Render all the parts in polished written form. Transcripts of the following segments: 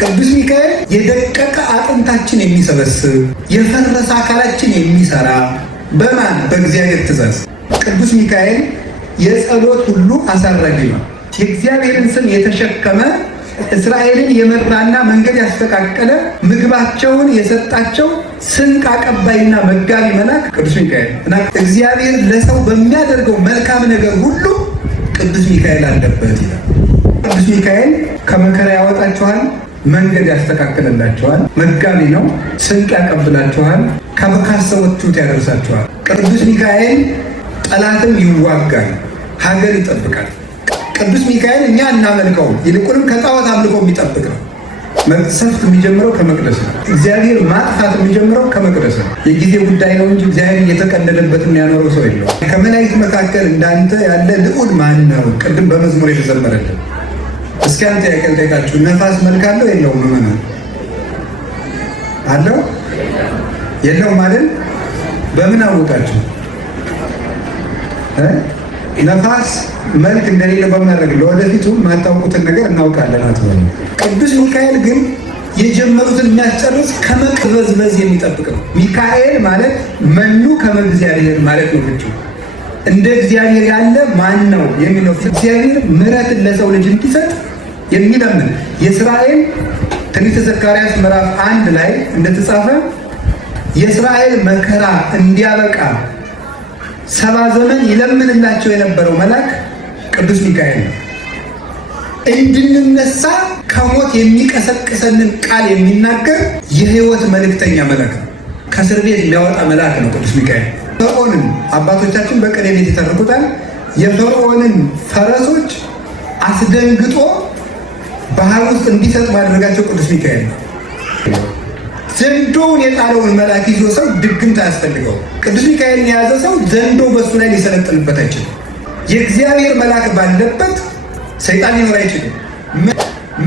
ቅዱስ ሚካኤል የደቀቀ አጥንታችን የሚሰበስብ የፈረሰ አካላችን የሚሰራ በማን በእግዚአብሔር ትእዛዝ። ቅዱስ ሚካኤል የጸሎት ሁሉ አሳራጊ ነው። የእግዚአብሔርን ስም የተሸከመ እስራኤልን የመራና መንገድ ያስተካከለ ምግባቸውን የሰጣቸው ስንቅ አቀባይና መጋቢ መልአክ ቅዱስ ሚካኤል እና እግዚአብሔር ለሰው በሚያደርገው መልካም ነገር ሁሉ ቅዱስ ሚካኤል አለበት ይላል። ቅዱስ ሚካኤል ከመከራ ያወጣችኋል፣ መንገድ ያስተካክልላችኋል፣ መጋቢ ነው፣ ስንቅ ያቀብላችኋል፣ ካሰባችሁት ያደርሳችኋል። ቅዱስ ሚካኤል ጠላትን ይዋጋል፣ ሀገር ይጠብቃል። ቅዱስ ሚካኤል እኛ እናመልከው፣ ይልቁንም ከጣዖት አምልኮ የሚጠብቅ ነው። መቅሰፍት የሚጀምረው ከመቅደስ ነው። እግዚአብሔር ማጥፋት የሚጀምረው ከመቅደስ ነው። የጊዜ ጉዳይ ነው እንጂ እግዚአብሔር እየተቀለደበት የሚያኖረው ሰው የለውም። ከመላእክት መካከል እንዳንተ ያለ ልዑል ማን ነው? ቅድም በመዝሙር የተዘመረልን። እስኪ አንተ ያቀል ጠይቃችሁ፣ ነፋስ መልክ አለው የለውም? ምን አለው? የለውም አይደል? በምን አወቃችሁ? ነፋስ መልክ እንደሌለ በማድረግ ለወደፊቱ ማታውቁትን ነገር እናውቃለን አትበሉ። ቅዱስ ሚካኤል ግን የጀመሩትን የሚያስጨርስ ከመቅበዝበዝ የሚጠብቅ ነው። ሚካኤል ማለት መኑ ከመ እግዚአብሔር ማለት ነው። ፍቺው እንደ እግዚአብሔር ያለ ማን ነው የሚለው እግዚአብሔር ምሕረትን ለሰው ልጅ እንዲሰጥ የሚለምን የእስራኤል ትንቢተ ዘካርያስ ምዕራፍ 1 ላይ እንደተጻፈ የእስራኤል መከራ እንዲያበቃ 70 ዘመን ይለምንላቸው የነበረው መልአክ ቅዱስ ሚካኤል ነው። እንድንነሳ ከሞት የሚቀሰቅሰንን ቃል የሚናገር የሕይወት መልእክተኛ መልአክ ነው። ከእስር ቤት የሚያወጣ መልአክ ነው ቅዱስ ሚካኤል። ፈርዖንን አባቶቻችን በቅኔ ቤት ይተርኩታል። የፈርዖንን ፈረሶች አስደንግጦ ባህር ውስጥ እንዲሰጥ ማድረጋቸው ቅዱስ ሚካኤል ነው። ዘንዶውን የጣለውን መልአክ ይዞ ሰው ድግምት አያስፈልገው። ቅዱስ ሚካኤልን የያዘ ሰው ዘንዶ በሱ ላይ ሊሰለጥንበት አይችልም። የእግዚአብሔር መልአክ ባለበት ሰይጣን ሊኖር አይችልም።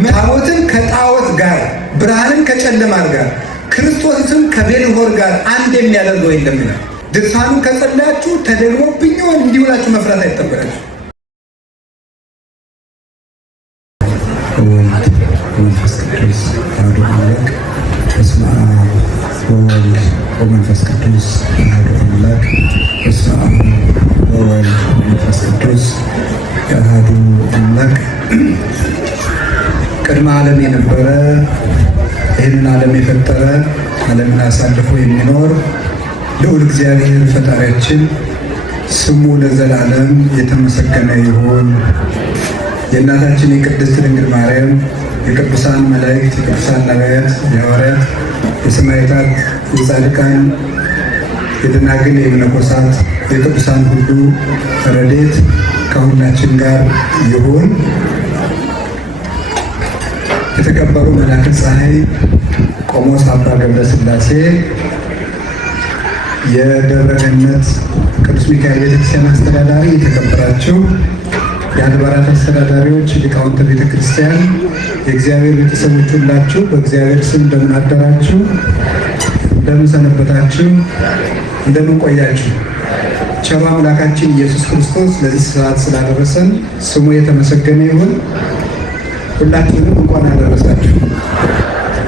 ታቦትን ከጣዖት ጋር፣ ብርሃንን ከጨለማ ጋር፣ ክርስቶስን ከቤልሆር ጋር አንድ የሚያደርገው የለም ይላል። ድርሳኑን ከጸለያችሁ ተደግሞብኝ ይሆን እንዲሁላችሁ መፍራት አይጠበቃችሁ። መንፈስ ቅዱስ አሐዱ አምላክ በስመ አብ ወወልድ ወመንፈስ ቅዱስ አሐዱ አምላክ በስመ አብ ወወልድ ወመንፈስ ቅዱስ አሐዱ አምላክ። ቅድመ ዓለም የነበረ ይህንን ዓለም የፈጠረ ዓለምን አሳልፎ የሚኖር ልዑል እግዚአብሔር ፈጣሪያችን ስሙ ለዘላለም የተመሰገነ ይሁን። የእናታችን የቅድስት ድንግል ማርያም የቅዱሳን መላእክት፣ የቅዱሳን ነቢያት፣ የሐዋርያት፣ የሰማዕታት፣ የጻድቃን፣ የደናግል፣ የመነኮሳት፣ የቅዱሳን ሁሉ ረድኤት ከሁላችን ጋር ይሁን። የተከበሩ መላከ ፀሐይ ቆሞስ አባ ገብረ ሥላሴ የደብረ ገነት ቅዱስ ሚካኤል ቤተክርስቲያን አስተዳዳሪ፣ የተከበራችሁ የአድባራት አስተዳዳሪዎች፣ ሊቃውንተ ቤተክርስቲያን፣ የእግዚአብሔር ቤተሰቦች ሁላችሁ በእግዚአብሔር ስም እንደምን አደራችሁ? እንደምን ሰነበታችሁ? እንደምን ቆያችሁ? ቸሩ አምላካችን ኢየሱስ ክርስቶስ ለዚህ ሰዓት ስላደረሰን ስሙ የተመሰገነ ይሁን። ሁላችሁንም እንኳን አደረሳችሁ።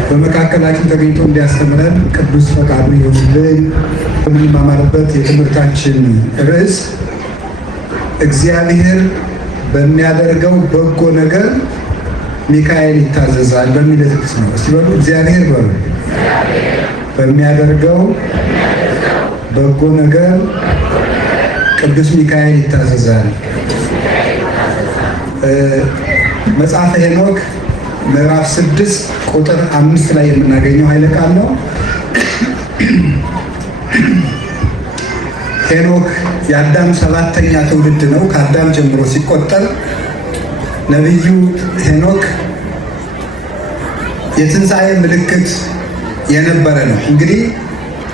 በመካከላችን ተገኝቶ እንዲያስተምረን ቅዱስ ፈቃዱ ይሁንልን። የምንማማርበት የትምህርታችን ርዕስ እግዚአብሔር በሚያደርገው በጎ ነገር ሚካኤል ይታዘዛል በሚል ጥቅስ ነው። እስቲ በሉ እግዚአብሔር በሉ በሚያደርገው በጎ ነገር ቅዱስ ሚካኤል ይታዘዛል። መጽሐፈ ሄኖክ ምዕራፍ 6 ቁጥር 5 ላይ የምናገኘው ኃይለ ቃል ነው። ሄኖክ የአዳም 7ኛ ትውልድ ነው። ከአዳም ጀምሮ ሲቆጠር ነቢዩ ሄኖክ የትንሣኤ ምልክት የነበረ ነው። እንግዲህ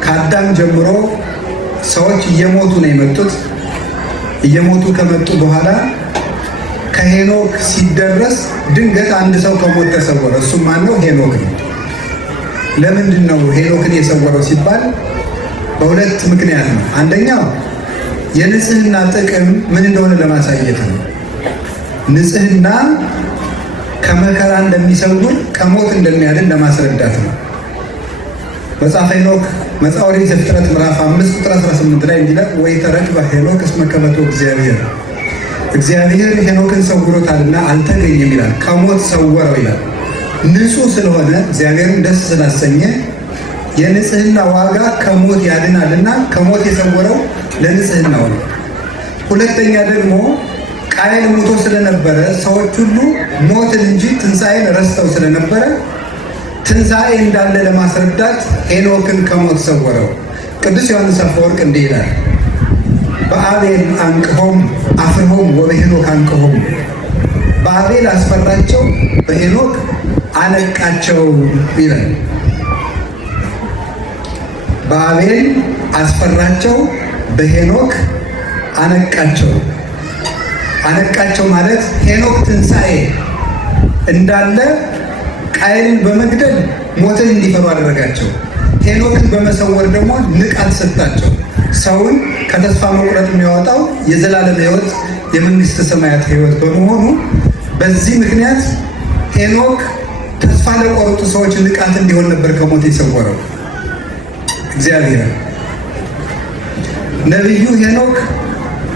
ከአዳም ጀምሮ ሰዎች እየሞቱ ነው የመጡት። እየሞቱ ከመጡ በኋላ ከሄኖክ ሲደረስ ድንገት አንድ ሰው ከሞት ተሰወረ። እሱም ማነው? ሄኖክ ነው። ለምንድን ነው ሄኖክን የሰወረው ሲባል በሁለት ምክንያት ነው። አንደኛው የንጽህና ጥቅም ምን እንደሆነ ለማሳየት ነው። ንጽህና ከመከራ እንደሚሰውር ከሞት እንደሚያድን ለማስረዳት ነው። መጽሐፈ ሄኖክ መጽሐፈ ኦሪት ዘፍጥረት ምዕራፍ 5 ቁጥር 18 ላይ እንዲህ ይላል፣ ወኢተረክበ ሄኖክ እስመ ከበቶ እግዚአብሔር፣ እግዚአብሔር ሄኖክን ሰውሮታልና አልተገኘም ይላል። ከሞት ሰወረው ይላል። ንጹሕ ስለሆነ እግዚአብሔርን ደስ ስላሰኘ የንጽህና ዋጋ ከሞት ያድናልና ከሞት የሰወረው ለንጽህናው ነው። ሁለተኛ ደግሞ ቃየል ሞቶ ስለነበረ ሰዎች ሁሉ ሞትን እንጂ ትንሣኤን ረስተው ስለነበረ ትንሣኤ እንዳለ ለማስረዳት ሄኖክን ከሞት ሰወረው። ቅዱስ ዮሐንስ አፈወርቅ እንዲህ ይላል፣ በአቤል አንቅሆም አፍርሆም ወበሄኖክ አንቅሆም፣ በአቤል አስፈራቸው በሄኖክ አነቃቸው ይላል። በአቤል አስፈራቸው በሄኖክ አነቃቸው። አነቃቸው ማለት ሄኖክ ትንሣኤ እንዳለ ቃየልን በመግደል ሞትን እንዲፈሩ አደረጋቸው። ሄኖክን በመሰወር ደግሞ ንቃት ሰጣቸው። ሰውን ከተስፋ መቁረጥ የሚያወጣው የዘላለም ሕይወት የመንግሥተ ሰማያት ሕይወት በመሆኑ በዚህ ምክንያት ሄኖክ ተስፋ ለቆረጡ ሰዎች ንቃት እንዲሆን ነበር ከሞት የሰወረው እግዚአብሔር። ነቢዩ ሄኖክ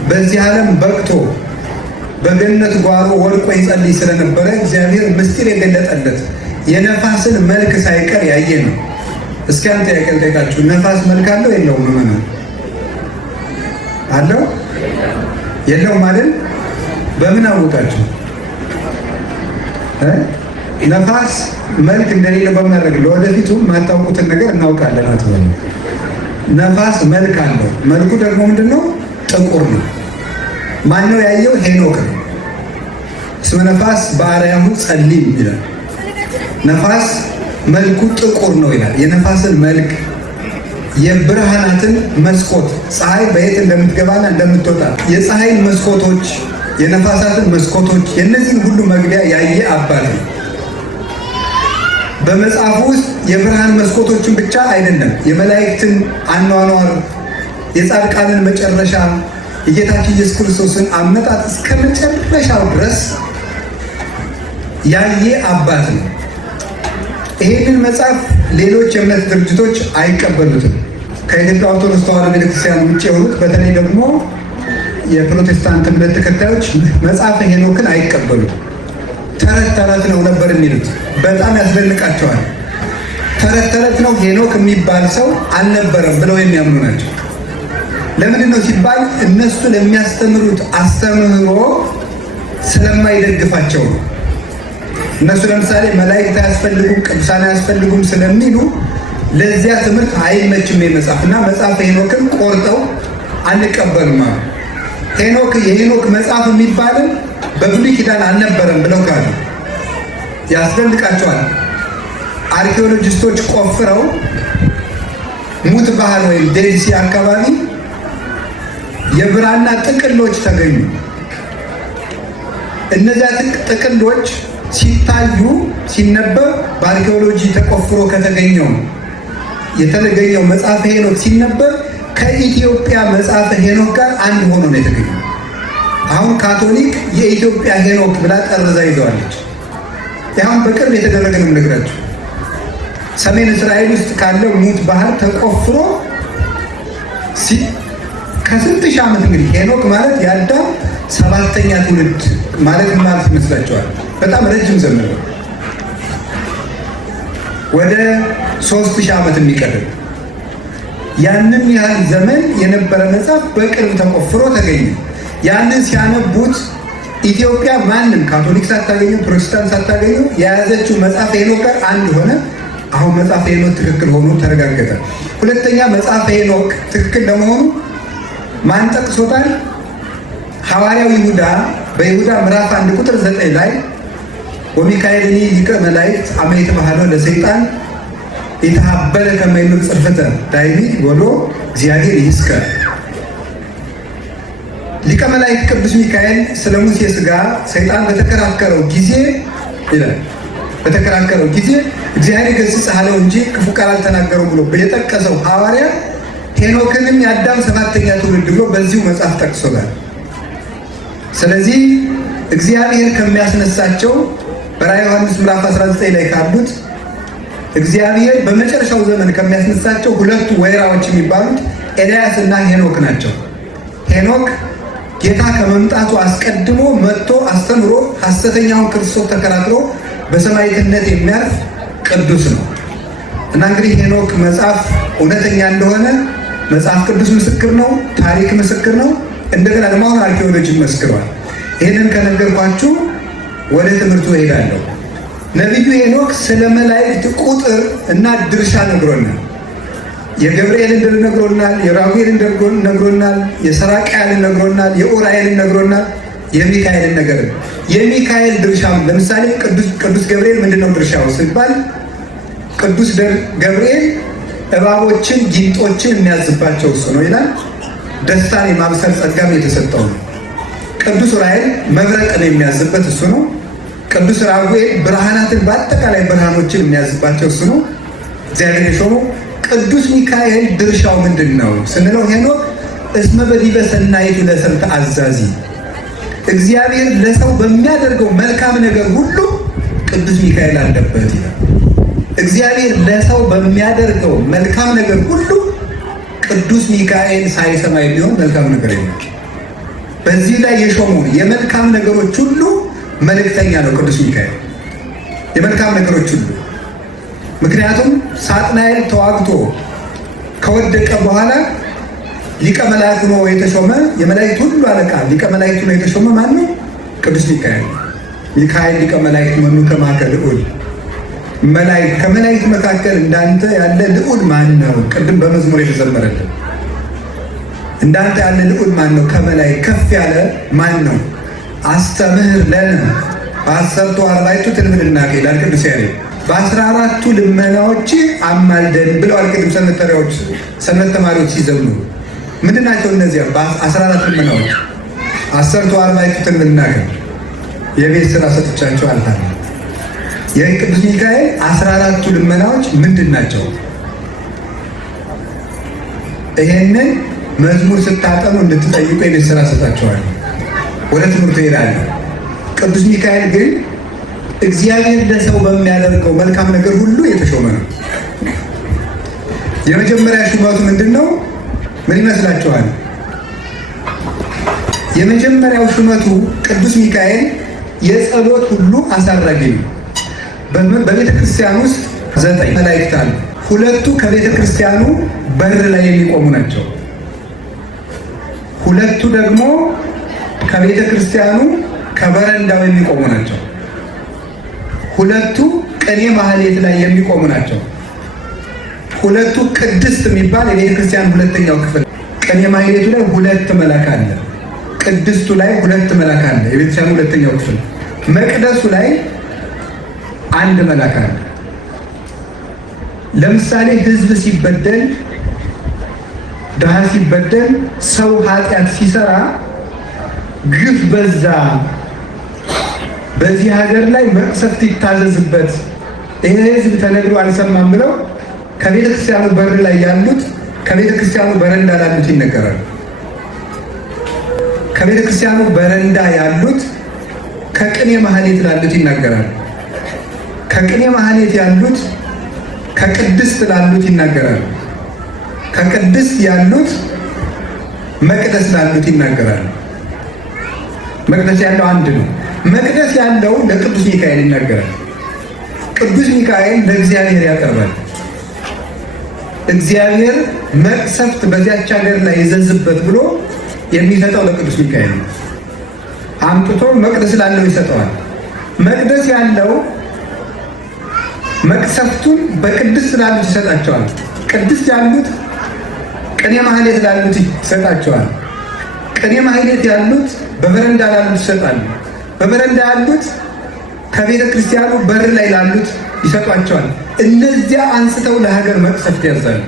በዚህ ዓለም በቅቶ በገነት ጓሮ ወድቆ ይጸልይ ስለነበረ እግዚአብሔር ምስጢር የገለጠለት የነፋስን መልክ ሳይቀር ያየ ነው። እስኪ አንተ ያቀልጠቃችሁ ነፋስ መልክ አለው የለውም? ምን አለው? የለውም ማለት በምን አወቃችሁ? ነፋስ መልክ እንደሌለው በማድረግ ለወደፊቱ የማታውቁትን ነገር እናውቃለን አትበሉ። ነፋስ መልክ አለው። መልኩ ደግሞ ምንድነው? ጥቁር ነው። ማነው ያየው? ሄኖክ ነው። እስመ ነፋስ በአርያሙ ጸሊም ይላል። ነፋስ መልኩ ጥቁር ነው ይላል። የነፋስን መልክ፣ የብርሃናትን መስኮት፣ ፀሐይ በየት እንደምትገባና እንደምትወጣ የፀሐይን መስኮቶች፣ የነፋሳትን መስኮቶች፣ የእነዚህን ሁሉ መግቢያ ያየ አባት ነው። በመጽሐፉ ውስጥ የብርሃን መስኮቶችን ብቻ አይደለም፣ የመላእክትን አኗኗር፣ የጻድቃንን መጨረሻ፣ የጌታችን ኢየሱስ ክርስቶስን አመጣጥ እስከ መጨረሻው ድረስ ያየ አባት ነው። ይሄንን መጽሐፍ ሌሎች የእምነት ድርጅቶች አይቀበሉትም። ከኢትዮጵያ ኦርቶዶክስ ተዋሕዶ ቤተክርስቲያን ውጭ የሆኑት በተለይ ደግሞ የፕሮቴስታንት እምነት ተከታዮች መጽሐፈ ሄኖክን አይቀበሉም። ተረት ተረት ነው ነበር የሚሉት። በጣም ያስደንቃቸዋል። ተረት ተረት ነው፣ ሄኖክ የሚባል ሰው አልነበረም ብለው የሚያምኑ ናቸው። ለምንድን ነው ሲባል እነሱ ለሚያስተምሩት አስተምህሮ ስለማይደግፋቸው ነው። እነሱ ለምሳሌ መላእክት አያስፈልጉም፣ ቅዱሳን አያስፈልጉም ስለሚሉ ለዚያ ትምህርት አይመችም መጽሐፍ እና መጽሐፈ ሄኖክን ቆርጠው አንቀበልም አሉ። ሄኖክ የሄኖክ መጽሐፍ የሚባልን በብሉይ ኪዳን አልነበረም ብለው ካሉ ያስደንቃቸዋል። አርኪኦሎጂስቶች ቆፍረው ሙት ባህር ወይም ዴድሲ አካባቢ የብራና ጥቅሎች ተገኙ። እነዚያ ጥቅሎች ሲታዩ ሲነበብ በአርኪኦሎጂ ተቆፍሮ የተገኘው መጽሐፈ ሄኖክ ሲነበብ ከኢትዮጵያ መጽሐፈ ሄኖክ ጋር አንድ ሆኖ ነው የተገኘው። አሁን ካቶሊክ የኢትዮጵያ ሄኖክ ብላ ጠርዛ ይዘዋለች። ያሁን በቅርብ የተደረገ ነው የምነግራችሁ። ሰሜን እስራኤል ውስጥ ካለው ሙት ባህር ተቆፍሮ ከስንት ሺህ ዓመት እንግዲህ ሄኖክ ማለት የአዳም 7ኛ ትውልድ ማለት ይመስላችኋል? በጣም ረጅም ዘመን ነው። ወደ 3000 ዓመት የሚቀርብ ያንን ያህል ዘመን የነበረ መጽሐፍ በቅርብ ተቆፍሮ ተገኘ። ያንን ሲያነቡት ኢትዮጵያ ማንም ካቶሊክ ሳታገኘው ፕሮቴስታንት ሳታገኘው የያዘችው መጽሐፈ ሄኖክ ጋር አንድ ሆነ። አሁን መጽሐፈ ሄኖክ ትክክል ሆኖ ተረጋገጠ። ሁለተኛ መጽሐፈ ሄኖክ ትክክል ለመሆኑ ማን ጠቅሶታል? ሐዋርያው ይሁዳ በይሁዳ ምዕራፍ 1 ቁጥር 9 ላይ ወሚካኤልኒ ሊቀ መላእክት አመ ይትባሃሎ ለሰይጣን የተሃበለ ከመይምር ጽርፈተ ዳይሚ ወሎ እግዚአብሔር ይስከ። ሊቀ መላእክት ቅዱስ ሚካኤል ስለ ሙሴ ሥጋ ሰይጣን በተከራከረው ጊዜ ይላል በተከራከረው ጊዜ እግዚአብሔር ገሥጽ አለው እንጂ ክፉ ቃል አልተናገረው ብሎ የጠቀሰው ሐዋርያ ሄኖክንም የአዳም 7ኛ ትውልድ ብሎ በዚሁ መጽሐፍ ጠቅሶታል። ስለዚህ እግዚአብሔር ከሚያስነሳቸው በራዕየ ዮሐንስ ምዕራፍ 19 ላይ ካሉት እግዚአብሔር በመጨረሻው ዘመን ከሚያስነሳቸው ሁለቱ ወይራዎች የሚባሉት ኤልያስ እና ሄኖክ ናቸው። ሄኖክ ጌታ ከመምጣቱ አስቀድሞ መጥቶ አስተምሮ ሐሰተኛውን ክርስቶስ ተከራክሮ በሰማዕትነት የሚያርፍ ቅዱስ ነው እና እንግዲህ ሄኖክ መጽሐፍ እውነተኛ እንደሆነ መጽሐፍ ቅዱስ ምስክር ነው፣ ታሪክ ምስክር ነው። እንደገና ደግሞ አሁን አርኪኦሎጂ መስክሯል። ይህንን ከነገርኳችሁ ወደ ትምህርቱ እሄዳለሁ። ነቢዩ ሄኖክ ስለ መላእክት ቁጥር እና ድርሻ ነግሮናል። የገብርኤልን ድር ነግሮናል፣ የራጉኤልን ነግሮናል፣ የሰራቅያልን ነግሮናል፣ የኡራኤልን ነግሮናል፣ የሚካኤልን ነገር የሚካኤል ድርሻው ለምሳሌ ቅዱስ ገብርኤል ምንድነው ድርሻው ሲባል ቅዱስ ገብርኤል እባቦችን ጊንጦችን የሚያዝባቸው እሱ ነው ይላል። ደስታን የማብሰር ጸጋም የተሰጠው ነው። ቅዱስ ኡራኤል መብረቅን የሚያዝበት እሱ ነው። ቅዱስ ራጉኤል ብርሃናትን በአጠቃላይ ብርሃኖችን የሚያዝባቸው እሱ ነው፣ እግዚአብሔር የሾመው። ቅዱስ ሚካኤል ድርሻው ምንድን ነው ስንለው ሄኖክ እስመ በዲበ ሰናይቱ ለሰብእ ተአዛዚ፣ እግዚአብሔር ለሰው በሚያደርገው መልካም ነገር ሁሉ ቅዱስ ሚካኤል አለበት ይላል። እግዚአብሔር ለሰው በሚያደርገው መልካም ነገር ሁሉ ቅዱስ ሚካኤል ሳይሰማ የሚሆን መልካም ነገር የለም። በዚህ ላይ የሾመው የመልካም ነገሮች ሁሉ መልእክተኛ ነው ቅዱስ ሚካኤል፣ የመልካም ነገሮች ሁሉ። ምክንያቱም ሳጥናኤል ተዋግቶ ከወደቀ በኋላ ሊቀ መላእክት ነው የተሾመ፣ የመላእክት ሁሉ አለቃ ሊቀ መላእክት ነው የተሾመ ማን ነው? ቅዱስ ሚካኤል። ሚካኤል ሊቀ መላእክት መኑ ከማከ ልዑል፣ መላእክት ከመላእክት መካከል እንዳንተ ያለ ልዑል ማን ነው? ቅድም በመዝሙር የተዘመረልን እንዳንተ ያለ ልዑል ማን ነው? ከመላእክት ከፍ ያለ ማን ነው? አስተምህር ለነ በአሰርቱ አርባዕቱ ትልምድናከ ይላል ቅዱስ ያሬድ። በ14ቱ ልመናዎች አማልደን ብለዋል ቅድም ሰንበት ተማሪዎች ሲዘምሩ። ምንድን ናቸው እነዚያ? በ14 ልመናዎች አሰርቱ አርባዕቱ ትልምድናከ የቤት ስራ ሰጥቻቸው አልታለ። የቅዱስ ሚካኤል 14ቱ ልመናዎች ምንድን ናቸው? ይሄንን መዝሙር ስታጠኑ እንድትጠይቁ የቤት ስራ ሰጣቸዋለሁ። ወደ ትምህርቱ ይሄዳል። ቅዱስ ሚካኤል ግን እግዚአብሔር ለሰው በሚያደርገው መልካም ነገር ሁሉ የተሾመ ነው። የመጀመሪያ ሹመቱ ምንድን ነው? ምን ይመስላችኋል? የመጀመሪያው ሹመቱ ቅዱስ ሚካኤል የጸሎት ሁሉ አሳራጊ ነው። በቤተ ክርስቲያን ውስጥ 9 መላእክት አሉ። 2ቱ ከቤተ ክርስቲያኑ በር ላይ የሚቆሙ ናቸው። 2ቱ ደግሞ ከቤተ ክርስቲያኑ ከበረንዳው የሚቆሙ ናቸው። 2ቱ ቅኔ ማህሌት ላይ የሚቆሙ ናቸው። 2ቱ ቅድስት የሚባል የቤተ ክርስቲያን ሁለተኛው ክፍል። ቅኔ ማህሌቱ ላይ 2 መልአክ አለ። ቅድስቱ ላይ 2 መልአክ አለ፣ የቤተ ክርስቲያን ሁለተኛው ክፍል። መቅደሱ ላይ 1 መልአክ አለ። ለምሳሌ ሕዝብ ሲበደል፣ ድሃ ሲበደል፣ ሰው ኃጢአት ሲሰራ ግፍ በዛ፣ በዚህ ሀገር ላይ መቅሰፍት ይታዘዝበት፣ ይሄ ሕዝብ ተነግሮ አልሰማም ብለው ከቤተ ክርስቲያኑ በር ላይ ያሉት ከቤተ ክርስቲያኑ በረንዳ ላሉት ይነገራል። ከቤተ ክርስቲያኑ በረንዳ ያሉት ከቅኔ ማህሌት ላሉት ይናገራል። ከቅኔ ማህሌት ያሉት ከቅድስት ላሉት ይናገራል። ከቅድስት ያሉት መቅደስ ላሉት ይናገራል። መቅደስ ያለው አንድ ነው። መቅደስ ያለው ለቅዱስ ሚካኤል ይናገራል። ቅዱስ ሚካኤል ለእግዚአብሔር ያቀርባል። እግዚአብሔር መቅሰፍት በዚያች ሀገር ላይ ይዘዝበት ብሎ የሚሰጠው ለቅዱስ ሚካኤል ነው። አምጥቶ መቅደስ ላለው ይሰጠዋል። መቅደስ ያለው መቅሰፍቱን በቅድስት ላሉት ይሰጣቸዋል። ቅድስት ያሉት ቅኔ ማህሌት ላሉት ይሰጣቸዋል። ቅኔ ማህሌት ያሉት በበረንዳ ላሉት ይሰጣሉ። በበረንዳ ያሉት ከቤተ ክርስቲያኑ በር ላይ ላሉት ይሰጧቸዋል። እነዚያ አንስተው ለሀገር መቅሰፍት ያዛሉ።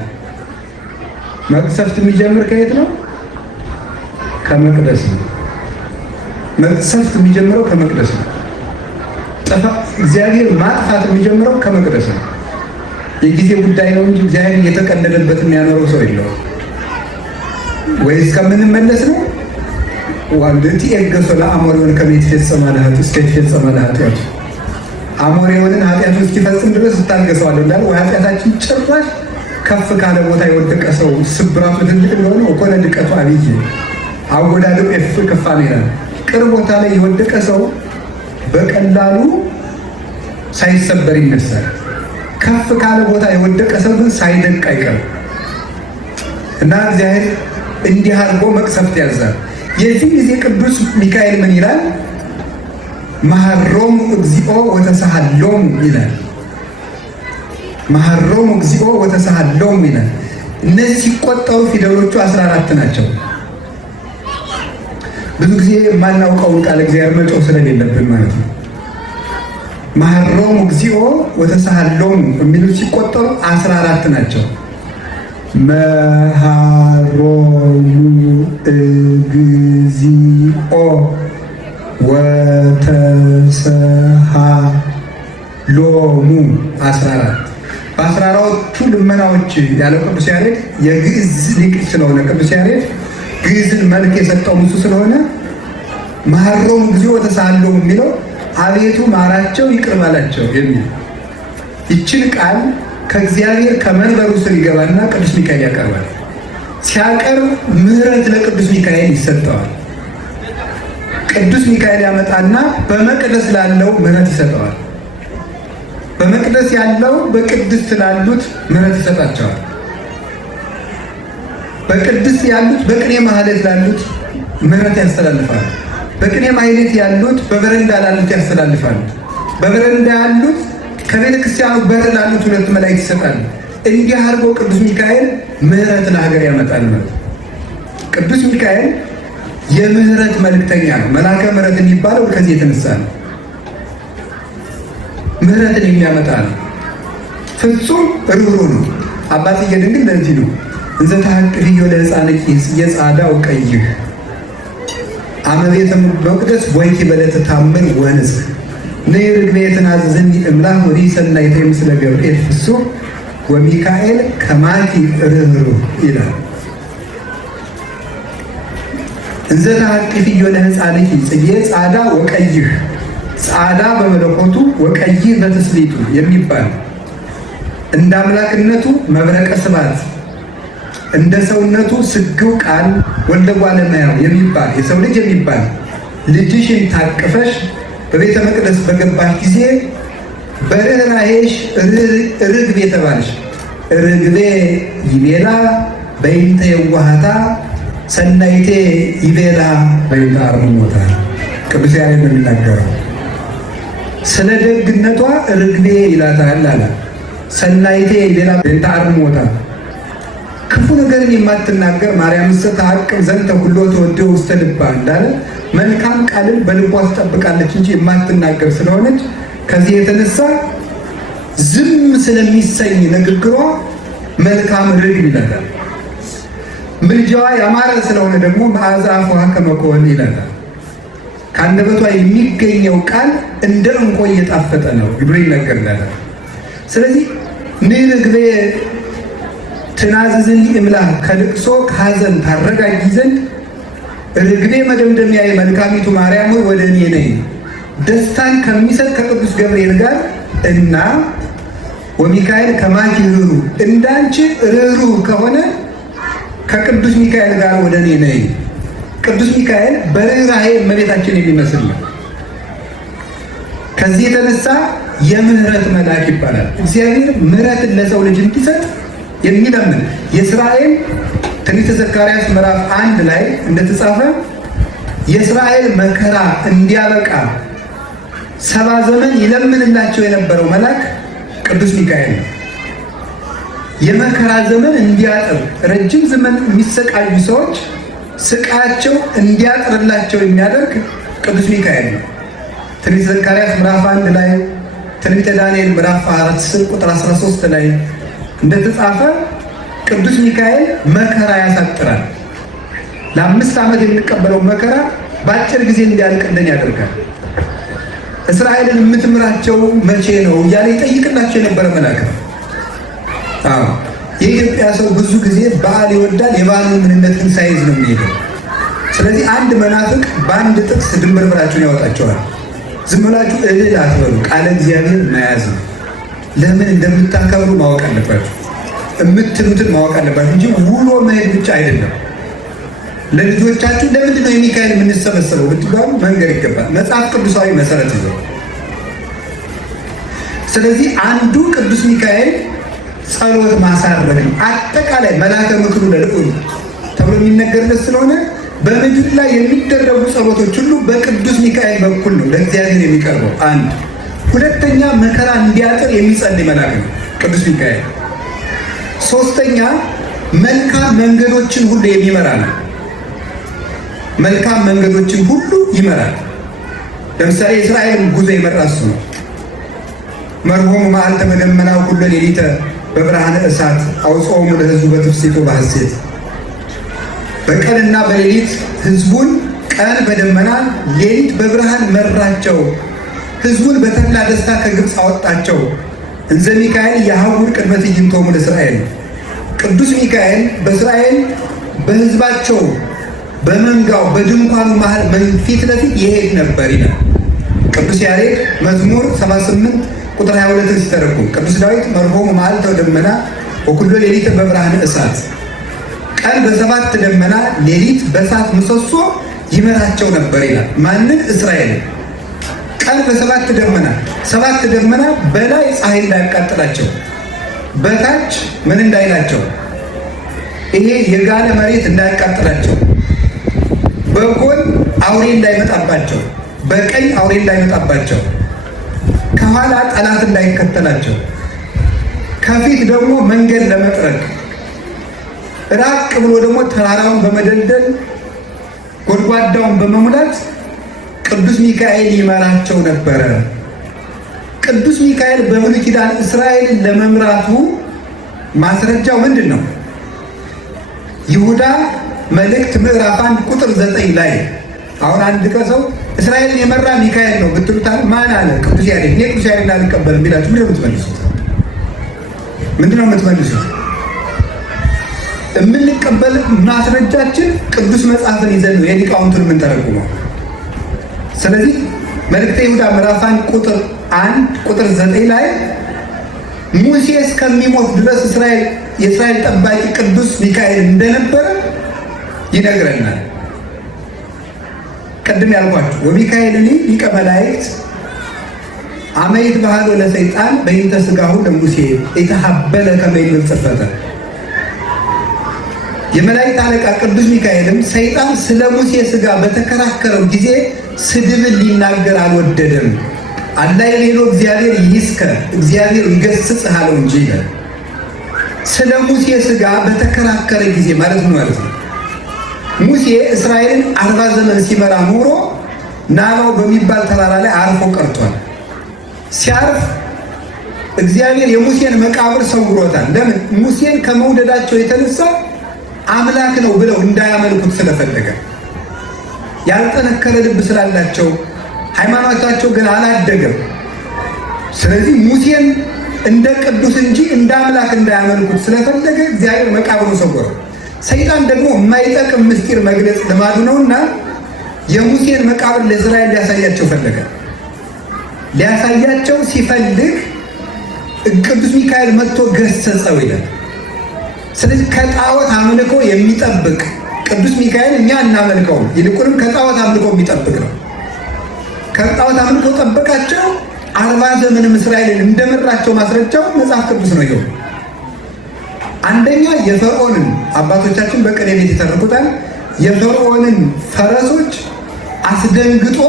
መቅሰፍት የሚጀምር ከየት ነው? ከመቅደስ ነው። መቅሰፍት የሚጀምረው ከመቅደስ ነው። እግዚአብሔር ማጥፋት የሚጀምረው ከመቅደስ ነው። የጊዜ ጉዳይ ነው እንጂ እግዚአብሔር እየተቀለደበት የሚያኖረው ሰው የለውም። ወይ እስከምንመለስ ነው ዋንድቲ ኤገሶ ለአሞሪውን ከቤት ፈጸመ ለሀጥ እስከ ፈጸመ ለሀጥ አሞሬውንን ኃጢአቱን እስኪፈጽም ድረስ እታገሰዋለሁ እንዳለ ኃጢአታችን ጭራሽ ከፍ ካለ ቦታ የወደቀ ሰው ስብራቱ ትልቅ እንደሆነ ወኮነ ድቀቱ አብይ አወዳደቁ ከፋኔ ይላል። ቅርብ ቦታ ላይ የወደቀ ሰው በቀላሉ ሳይሰበር ይነሳል። ከፍ ካለ ቦታ የወደቀ ሰው ግን ሳይደቅ አይቀርም እና እግዚአብሔር እንዲህ አድርጎ መቅሰፍት ያዛል። የዚህ ጊዜ ቅዱስ ሚካኤል ምን ይላል? መሐሮሙ እግዚኦ ወተሳሃሎሙ ይላል። መሐሮሙ እግዚኦ ወተሳሃሎሙ ይላል። እነዚህ ሲቆጠሩ ፊደሎቹ 14 ናቸው። ብዙ ጊዜ የማናውቀውን ቃል እግዚአብሔር መጮህ ስለሌለብን ማለት ነው። መሐሮሙ እግዚኦ ወተሳሃሎሙ የሚሉት ሲቆጠሩ 14 ናቸው። መሐሮሙ እግዚኦ ወተሳሃሎሙ 14። በ14ቱ ልመናዎች ያለው ቅዱስ ያሬድ የግዕዝ ሊቅ ስለሆነ ቅዱስ ያሬድ ግዕዝን መልክ የሰጠው እሱ ስለሆነ መሐሮሙ እግዚኦ ወተሳሃሎሙ የሚለው አቤቱ ማራቸው ይቅር በላቸው የሚል ይችን ቃል ከእግዚአብሔር ከመንበሩ ስር ይገባና ቅዱስ ሚካኤል ያቀርባል። ሲያቀርብ ምሕረት ለቅዱስ ሚካኤል ይሰጠዋል። ቅዱስ ሚካኤል ያመጣና በመቅደስ ላለው ምሕረት ይሰጠዋል። በመቅደስ ያለው በቅድስት ላሉት ምሕረት ይሰጣቸዋል። በቅድስት ያሉት በቅኔ ማህሌት ላሉት ምሕረት ያስተላልፋል። በቅኔ ማህሌት ያሉት በበረንዳ ላሉት ያስተላልፋል። በበረንዳ ያሉት ከቤተ ክርስቲያኑ በር ላሉት 2 መላእክት ይሰጣል። እንዲህ አድርጎ ቅዱስ ሚካኤል ምሕረት ለሀገር ያመጣል ማለት። ቅዱስ ሚካኤል የምሕረት መልእክተኛ ነው። መልአከ ምሕረት የሚባለው ከዚህ የተነሳ ነው። ምሕረትን የሚያመጣ ነው። ፍጹም ርኅሩህ ነው። አባትዬ ድንግል ለዚህ ነው እንዘ ተሐቅፍዮ ለሕፃንኪ የጻዳ ወቀይህ አመ ቤተ መቅደስ ወይኪ በለተ ታምር ወንጽሕ ንርግቤ ትናዝዝኒ እምላክ ወዲ ሰናይተ ምስለ ገብርኤል ፍሱሕ ወሚካኤል ከማኪ ርኅሩህ ይላል። እንዘ ተሐቅፍዮ ለሕፃንኪ ጽጌ ጻዳ ወቀይህ ጻዳ በመለኮቱ ወቀይህ በትስብእቱ የሚባል እንደ አምላክነቱ መብረቀ ስባት እንደ ሰውነቱ ስግው ቃል ወልደ እጓለ እመሕያው የሚባል የሰው ልጅ የሚባል ልጅሽን ታቅፈሽ በቤተ መቅደስ በገባሽ ጊዜ በርኅራኄሽ ርግቤ የተባልሽ ርግቤ ይቤላ በይንተ የዋሃታ ሰናይቴ ይቤላ በይንተ አርምሞታ። ቅዱስ ያሬድ ነው የሚናገረው። ስለ ደግነቷ ርግቤ ይላታል አለ። ሰናይቴ ይቤላ በይንተ አርምሞታ። ክፉ ነገርን የማትናገር ማርያም ስተሐቅብ ዘንተ ኩሎ ተወደው ውስተ ልባ እንዳለ መልካም ቃልን በልቧ ትጠብቃለች እንጂ የማትናገር ስለሆነች ከዚህ የተነሳ ዝም ስለሚሰኝ ንግግሯ መልካም ርግብ ይላታል። ምልጃዋ ያማረ ስለሆነ ደግሞ መዓዛ አፍዋ ከመ ኮል ይላታል። ከአንደበቷ የሚገኘው ቃል እንደ ዕንቆ እየጣፈጠ ነው ብሎ ይነገርላታል። ስለዚህ ንርግቤ ትናዝዝኒ እምላክ ከልቅሶ ከሐዘን ታረጋጊ ዘንድ ርግቤ መደምደሚያ መልካሚቱ ማርያም ወደ እኔ ነይ ደስታን ከሚሰጥ ከቅዱስ ገብርኤል ጋር እና ወሚካኤል ከማኪ ርኅሩህ እንዳንቺ ርኅሩህ ከሆነ ከቅዱስ ሚካኤል ጋር ወደ እኔ ነይ። ቅዱስ ሚካኤል በርኅራኄ እመቤታችን የሚመስል ነው። ከዚህ የተነሳ የምህረት መልአክ ይባላል። እግዚአብሔር ምህረትን ለሰው ልጅ እንዲሰጥ የሚለምን የእስራኤል ትንቢተ ዘካርያስ ምዕራፍ 1 ላይ እንደተጻፈ የእስራኤል መከራ እንዲያበቃ 70 ዘመን ይለምንላቸው የነበረው መልአክ ቅዱስ ሚካኤል ነው። የመከራ ዘመን እንዲያጥር ረጅም ዘመን የሚሰቃዩ ሰዎች ስቃያቸው እንዲያጥርላቸው የሚያደርግ ቅዱስ ሚካኤል ነው። ትንቢተ ዘካርያስ ምዕራፍ 1 ላይ ትንቢተ ዳንኤል ምዕራፍ 4 ቁጥር 13 ላይ እንደተጻፈ ቅዱስ ሚካኤል መከራ ያሳጥራል። ለ5 ዓመት የምንቀበለው መከራ በአጭር ጊዜ እንዲያልቅልን ያደርጋል። እስራኤልን የምትምራቸው መቼ ነው እያለ ይጠይቅላቸው የነበረ መልአክ ነው። የኢትዮጵያ ሰው ብዙ ጊዜ በዓል ይወዳል። የበዓሉን ምንነትን ሳይዝ ነው የሚሄደው። ስለዚህ አንድ መናፍቅ በአንድ ጥቅስ ድንብርብራቸውን ያወጣቸዋል። ዝም ብላችሁ እልል አትበሉ። ቃለ እግዚአብሔር መያዝ ነው። ለምን እንደምታከብሩ ማወቅ አለባችሁ። የምትሉትን ማወቅ አለባችሁ እንጂ ውሎ መሄድ ብቻ አይደለም። ለልጆቻችሁ ለምንድን ነው የሚካኤል የምንሰበሰበው ብትባሉ መንገድ ይገባል። መጽሐፍ ቅዱሳዊ መሰረት ይዘው። ስለዚህ አንዱ ቅዱስ ሚካኤል ጸሎት ማሳረግ ነው። አጠቃላይ መልአከ ምክሩ ለልዑል ተብሎ የሚነገርለት ስለሆነ በምድር ላይ የሚደረጉ ጸሎቶች ሁሉ በቅዱስ ሚካኤል በኩል ነው ለእግዚአብሔር የሚቀርበው። አንድ ሁለተኛ መከራ እንዲያጥር የሚጸልይ መልአክ ነው ቅዱስ ሚካኤል። ሶስተኛ መልካም መንገዶችን ሁሉ የሚመራ ነው። መልካም መንገዶችን ሁሉ ይመራል። ለምሳሌ የእስራኤልን ጉዞ የመራ እሱ ነው። መርሆሙ መዓልተ በደመና ኩሎ ሌሊተ በብርሃነ እሳት አውጽኦሙ ለሕዝቡ በትፍሥሕት ወበሐሤት። በቀንና በሌሊት ሕዝቡን ቀን በደመና ሌሊት በብርሃን መራቸው። ሕዝቡን በተድላ ደስታ ከግብፅ አወጣቸው። እንዘ ሚካኤል የሐውር ቅድመ ትዕይንቶሙ ለእስራኤል። ቅዱስ ሚካኤል በእስራኤል በሕዝባቸው በመንጋው በድንኳኑ መሃል ፊት ለፊት ይሄድ ነበር ይላል ቅዱስ ያሬድ መዝሙር 78 ቁጥር 22 ሲተረጉም። ቅዱስ ዳዊት መርሆሙ መዓልተ ደመና ወኩሎ ሌሊት በብርሃነ እሳት፣ ቀን በሰባት ደመና ሌሊት በእሳት ምሰሶ ይመራቸው ነበር ይላል። ማንን? እስራኤል። ቀን በሰባት ደመና፣ ሰባት ደመና በላይ ፀሐይ እንዳያቃጥላቸው፣ በታች ምን እንዳይላቸው፣ ይሄ የጋለ መሬት እንዳያቃጥላቸው፣ በጎን አውሬ እንዳይመጣባቸው፣ በቀኝ አውሬ እንዳይመጣባቸው፣ ከኋላ ጠላት እንዳይከተላቸው፣ ከፊት ደግሞ መንገድ ለመጥረግ፣ ራቅ ብሎ ደግሞ ተራራውን በመደልደል ጎድጓዳውን በመሙላት ቅዱስ ሚካኤል ይመራቸው ነበረ። ቅዱስ ሚካኤል በብሉይ ኪዳን እስራኤልን ለመምራቱ ማስረጃው ምንድን ነው? ይሁዳ መልእክት ምዕራፍ 1 ቁጥር 9 ላይ አሁን አንድ ከሰው እስራኤልን የመራ ሚካኤል ነው ብትሉታል፣ ማን አለ? ቅዱስ ያሬድ። እኔ ቅዱስ ያሬድን አልቀበልም ቢላችሁ ምንድን ነው የምትመልሱት? ምንድን ነው የምትመልሱት? የምንቀበል ማስረጃችን ቅዱስ መጽሐፍን ይዘን ነው የሊቃውንቱን የምንተረጉመው። ስለዚህ መልእክተ ይሁዳ ምዕራፍ 1 ቁጥር 9 ላይ ሙሴ እስከሚሞት ድረስ የእስራኤል ጠባቂ ቅዱስ ሚካኤል እንደነበረ ይነግረናል። ቅድም ያልኳችሁ ወሚካኤልኒ ሊቀ መላእክት አመ ይትበሃሎ ለሰይጣን በእንተ ሥጋሁ ለሙሴ የተሐበለ ከመ ይብል ጽሕፈተ። የመላእክት አለቃ ቅዱስ ሚካኤልም ሰይጣን ስለ ሙሴ ሥጋ በተከራከረው ጊዜ ስድብን ሊናገር አልወደደም። አላ የሌሎ እግዚአብሔር ይስከ እግዚአብሔር ይገስጽህ አለው እንጂ ይላል። ስለ ሙሴ ሥጋ በተከራከረ ጊዜ ማለት ነው ማለት ነው። ሙሴ እስራኤልን 40 ዘመን ሲመራ ኖሮ ናባው በሚባል ተራራ ላይ አርፎ ቀርቷል። ሲያርፍ እግዚአብሔር የሙሴን መቃብር ሰውሮታል። ለምን? ሙሴን ከመውደዳቸው የተነሳ አምላክ ነው ብለው እንዳያመልኩት ስለፈለገ፣ ያልጠነከረ ልብ ስላላቸው ሃይማኖታቸው ግን አላደገም። ስለዚህ ሙሴን እንደ ቅዱስ እንጂ እንደ አምላክ እንዳያመልኩት ስለፈለገ እግዚአብሔር መቃብሩ ሰወረው። ሰይጣን ደግሞ የማይጠቅም ምስጢር መግለጽ ልማዱ ነውና የሙሴን መቃብር ለእስራኤል ሊያሳያቸው ፈለገ። ሊያሳያቸው ሲፈልግ ቅዱስ ሚካኤል መጥቶ ገሰጸው ይላል። ስለዚህ ከጣዖት አምልኮ የሚጠብቅ ቅዱስ ሚካኤል እኛ እናመልከው፣ ይልቁንም ከጣዖት አምልኮ የሚጠብቅ ነው። ከጣዖት አምልኮ ጠበቃቸው። 40 ዘመንም እስራኤልን እንደመራቸው ማስረጃው መጽሐፍ ቅዱስ ነው። ይኸው አንደኛ የፈርዖንን አባቶቻችን በቅኔ ቤት ይተርኩታል። የፈርዖንን ፈረሶች አስደንግጦ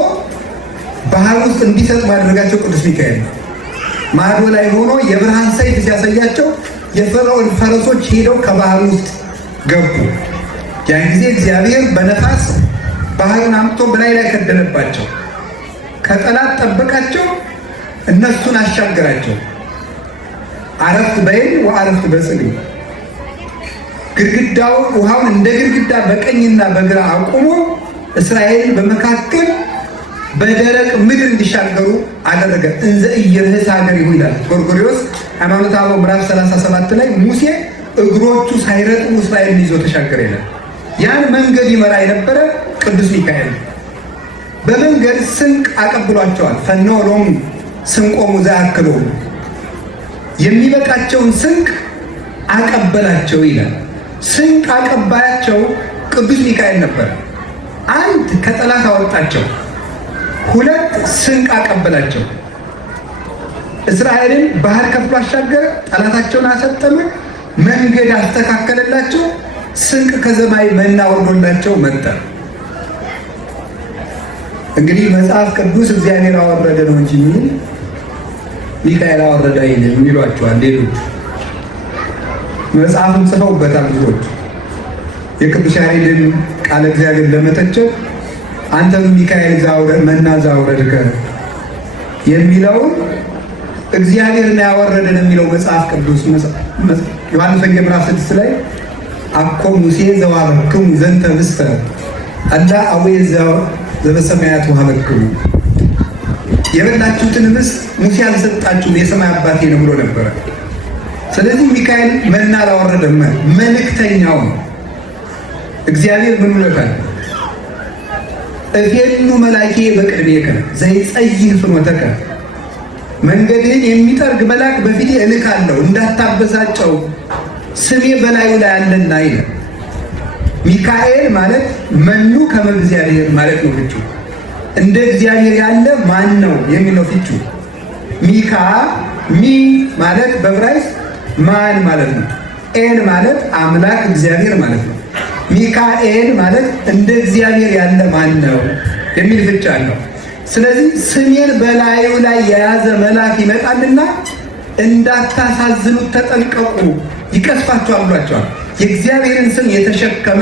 ባህር ውስጥ እንዲሰጥ ማድረጋቸው ቅዱስ ሚካኤል ነው። ማዶ ላይ ሆኖ የብርሃን ሰይፍ ሲያሳያቸው የፈርዖን ፈረሶች ሄደው ከባህር ውስጥ ገቡ። ያን ጊዜ እግዚአብሔር በነፋስ ባህሩን አምጥቶ በላይ ላይ ከደነባቸው፣ ከጠላት ጠበቃቸው፣ እነሱን አሻገራቸው። አረፍት በይን ወአረፍት በጽልም፣ ግድግዳው ውሃውን እንደ ግድግዳ በቀኝና በግራ አቁሞ እስራኤልን በመካከል በደረቅ ምድር እንዲሻገሩ አደረገ። እንዘ ኢይርህስ ሀገሪሁ ይላል ጎርጎርዮስ ሃይማኖተ አበው ምዕራፍ 37 ላይ ሙሴ እግሮቹ ሳይረጥቡ እስራኤልን ይዞ ተሻገረ ይላል። ያን መንገድ ይመራ የነበረ ቅዱስ ሚካኤል። በመንገድ ስንቅ አቀብሏቸዋል። ፈኖሎም ስንቆሙ ዘአክሎ የሚበቃቸውን ስንቅ አቀበላቸው ይላል። ስንቅ አቀባያቸው ቅዱስ ሚካኤል ነበር። አንድ ከጠላት አወጣቸው፣ ሁለት ስንቅ አቀበላቸው። እስራኤልን ባህር ከፍሎ አሻገረ፣ ጠላታቸውን አሰጠመ፣ መንገድ አስተካከለላቸው፣ ስንቅ ከሰማይ መና ወርዶላቸው መጣ። እንግዲህ መጽሐፍ ቅዱስ እግዚአብሔር አወረደ ነው እንጂ ሚካኤል አወረደ አይልም ይሏቸዋል ሌሎች። መጽሐፍም ጽፈውበታል ብዙዎች። የቅዱስ ያሬድን ቃለ እግዚአብሔር ለመተቸት አንተም ሚካኤል መና ዘአውረድከ የሚለውን እግዚአብሔርን ያወረደን የሚለው መጽሐፍ ቅዱስ ዮሐንስ ወንጌል ምዕራፍ 6 ላይ አኮ ሙሴ ዘዋበክሙ ዘንተ ምስተ አላ አቡየ ዘበሰማያት ወሀበክሙ የበላችሁትን ኅብስት ሙሴ አልሰጣችሁም የሰማይ አባቴ ነው ብሎ ነበረ። ስለዚህ ሚካኤል መና አላወረደም፣ መልእክተኛው ነው። እግዚአብሔር ምን ብሎታል? እፌኑ መላኬ በቅድሜከ ዘይጸይህ ፍኖተከ መንገድህን የሚጠርግ መልአክ በፊቴ እልካለሁ እንዳታበሳጨው ስሜ በላዩ ላይ አለና ይላል። ሚካኤል ማለት መኑ ከመ እግዚአብሔር ማለት ነው ፍቹ። እንደ እግዚአብሔር ያለ ማን ነው የሚለው ፍቹ። ሚካ ሚ ማለት በዕብራይስጥ ማን ማለት ነው። ኤል ማለት አምላክ እግዚአብሔር ማለት ነው። ሚካኤል ማለት እንደ እግዚአብሔር ያለ ማን ነው የሚል ፍቻ አለው። ስለዚህ ስሜን በላዩ ላይ የያዘ መልአክ ይመጣልና እንዳታሳዝኑት ተጠንቀቁ፣ ይቀስፋቸዋል ብሏቸዋል። የእግዚአብሔርን ስም የተሸከመ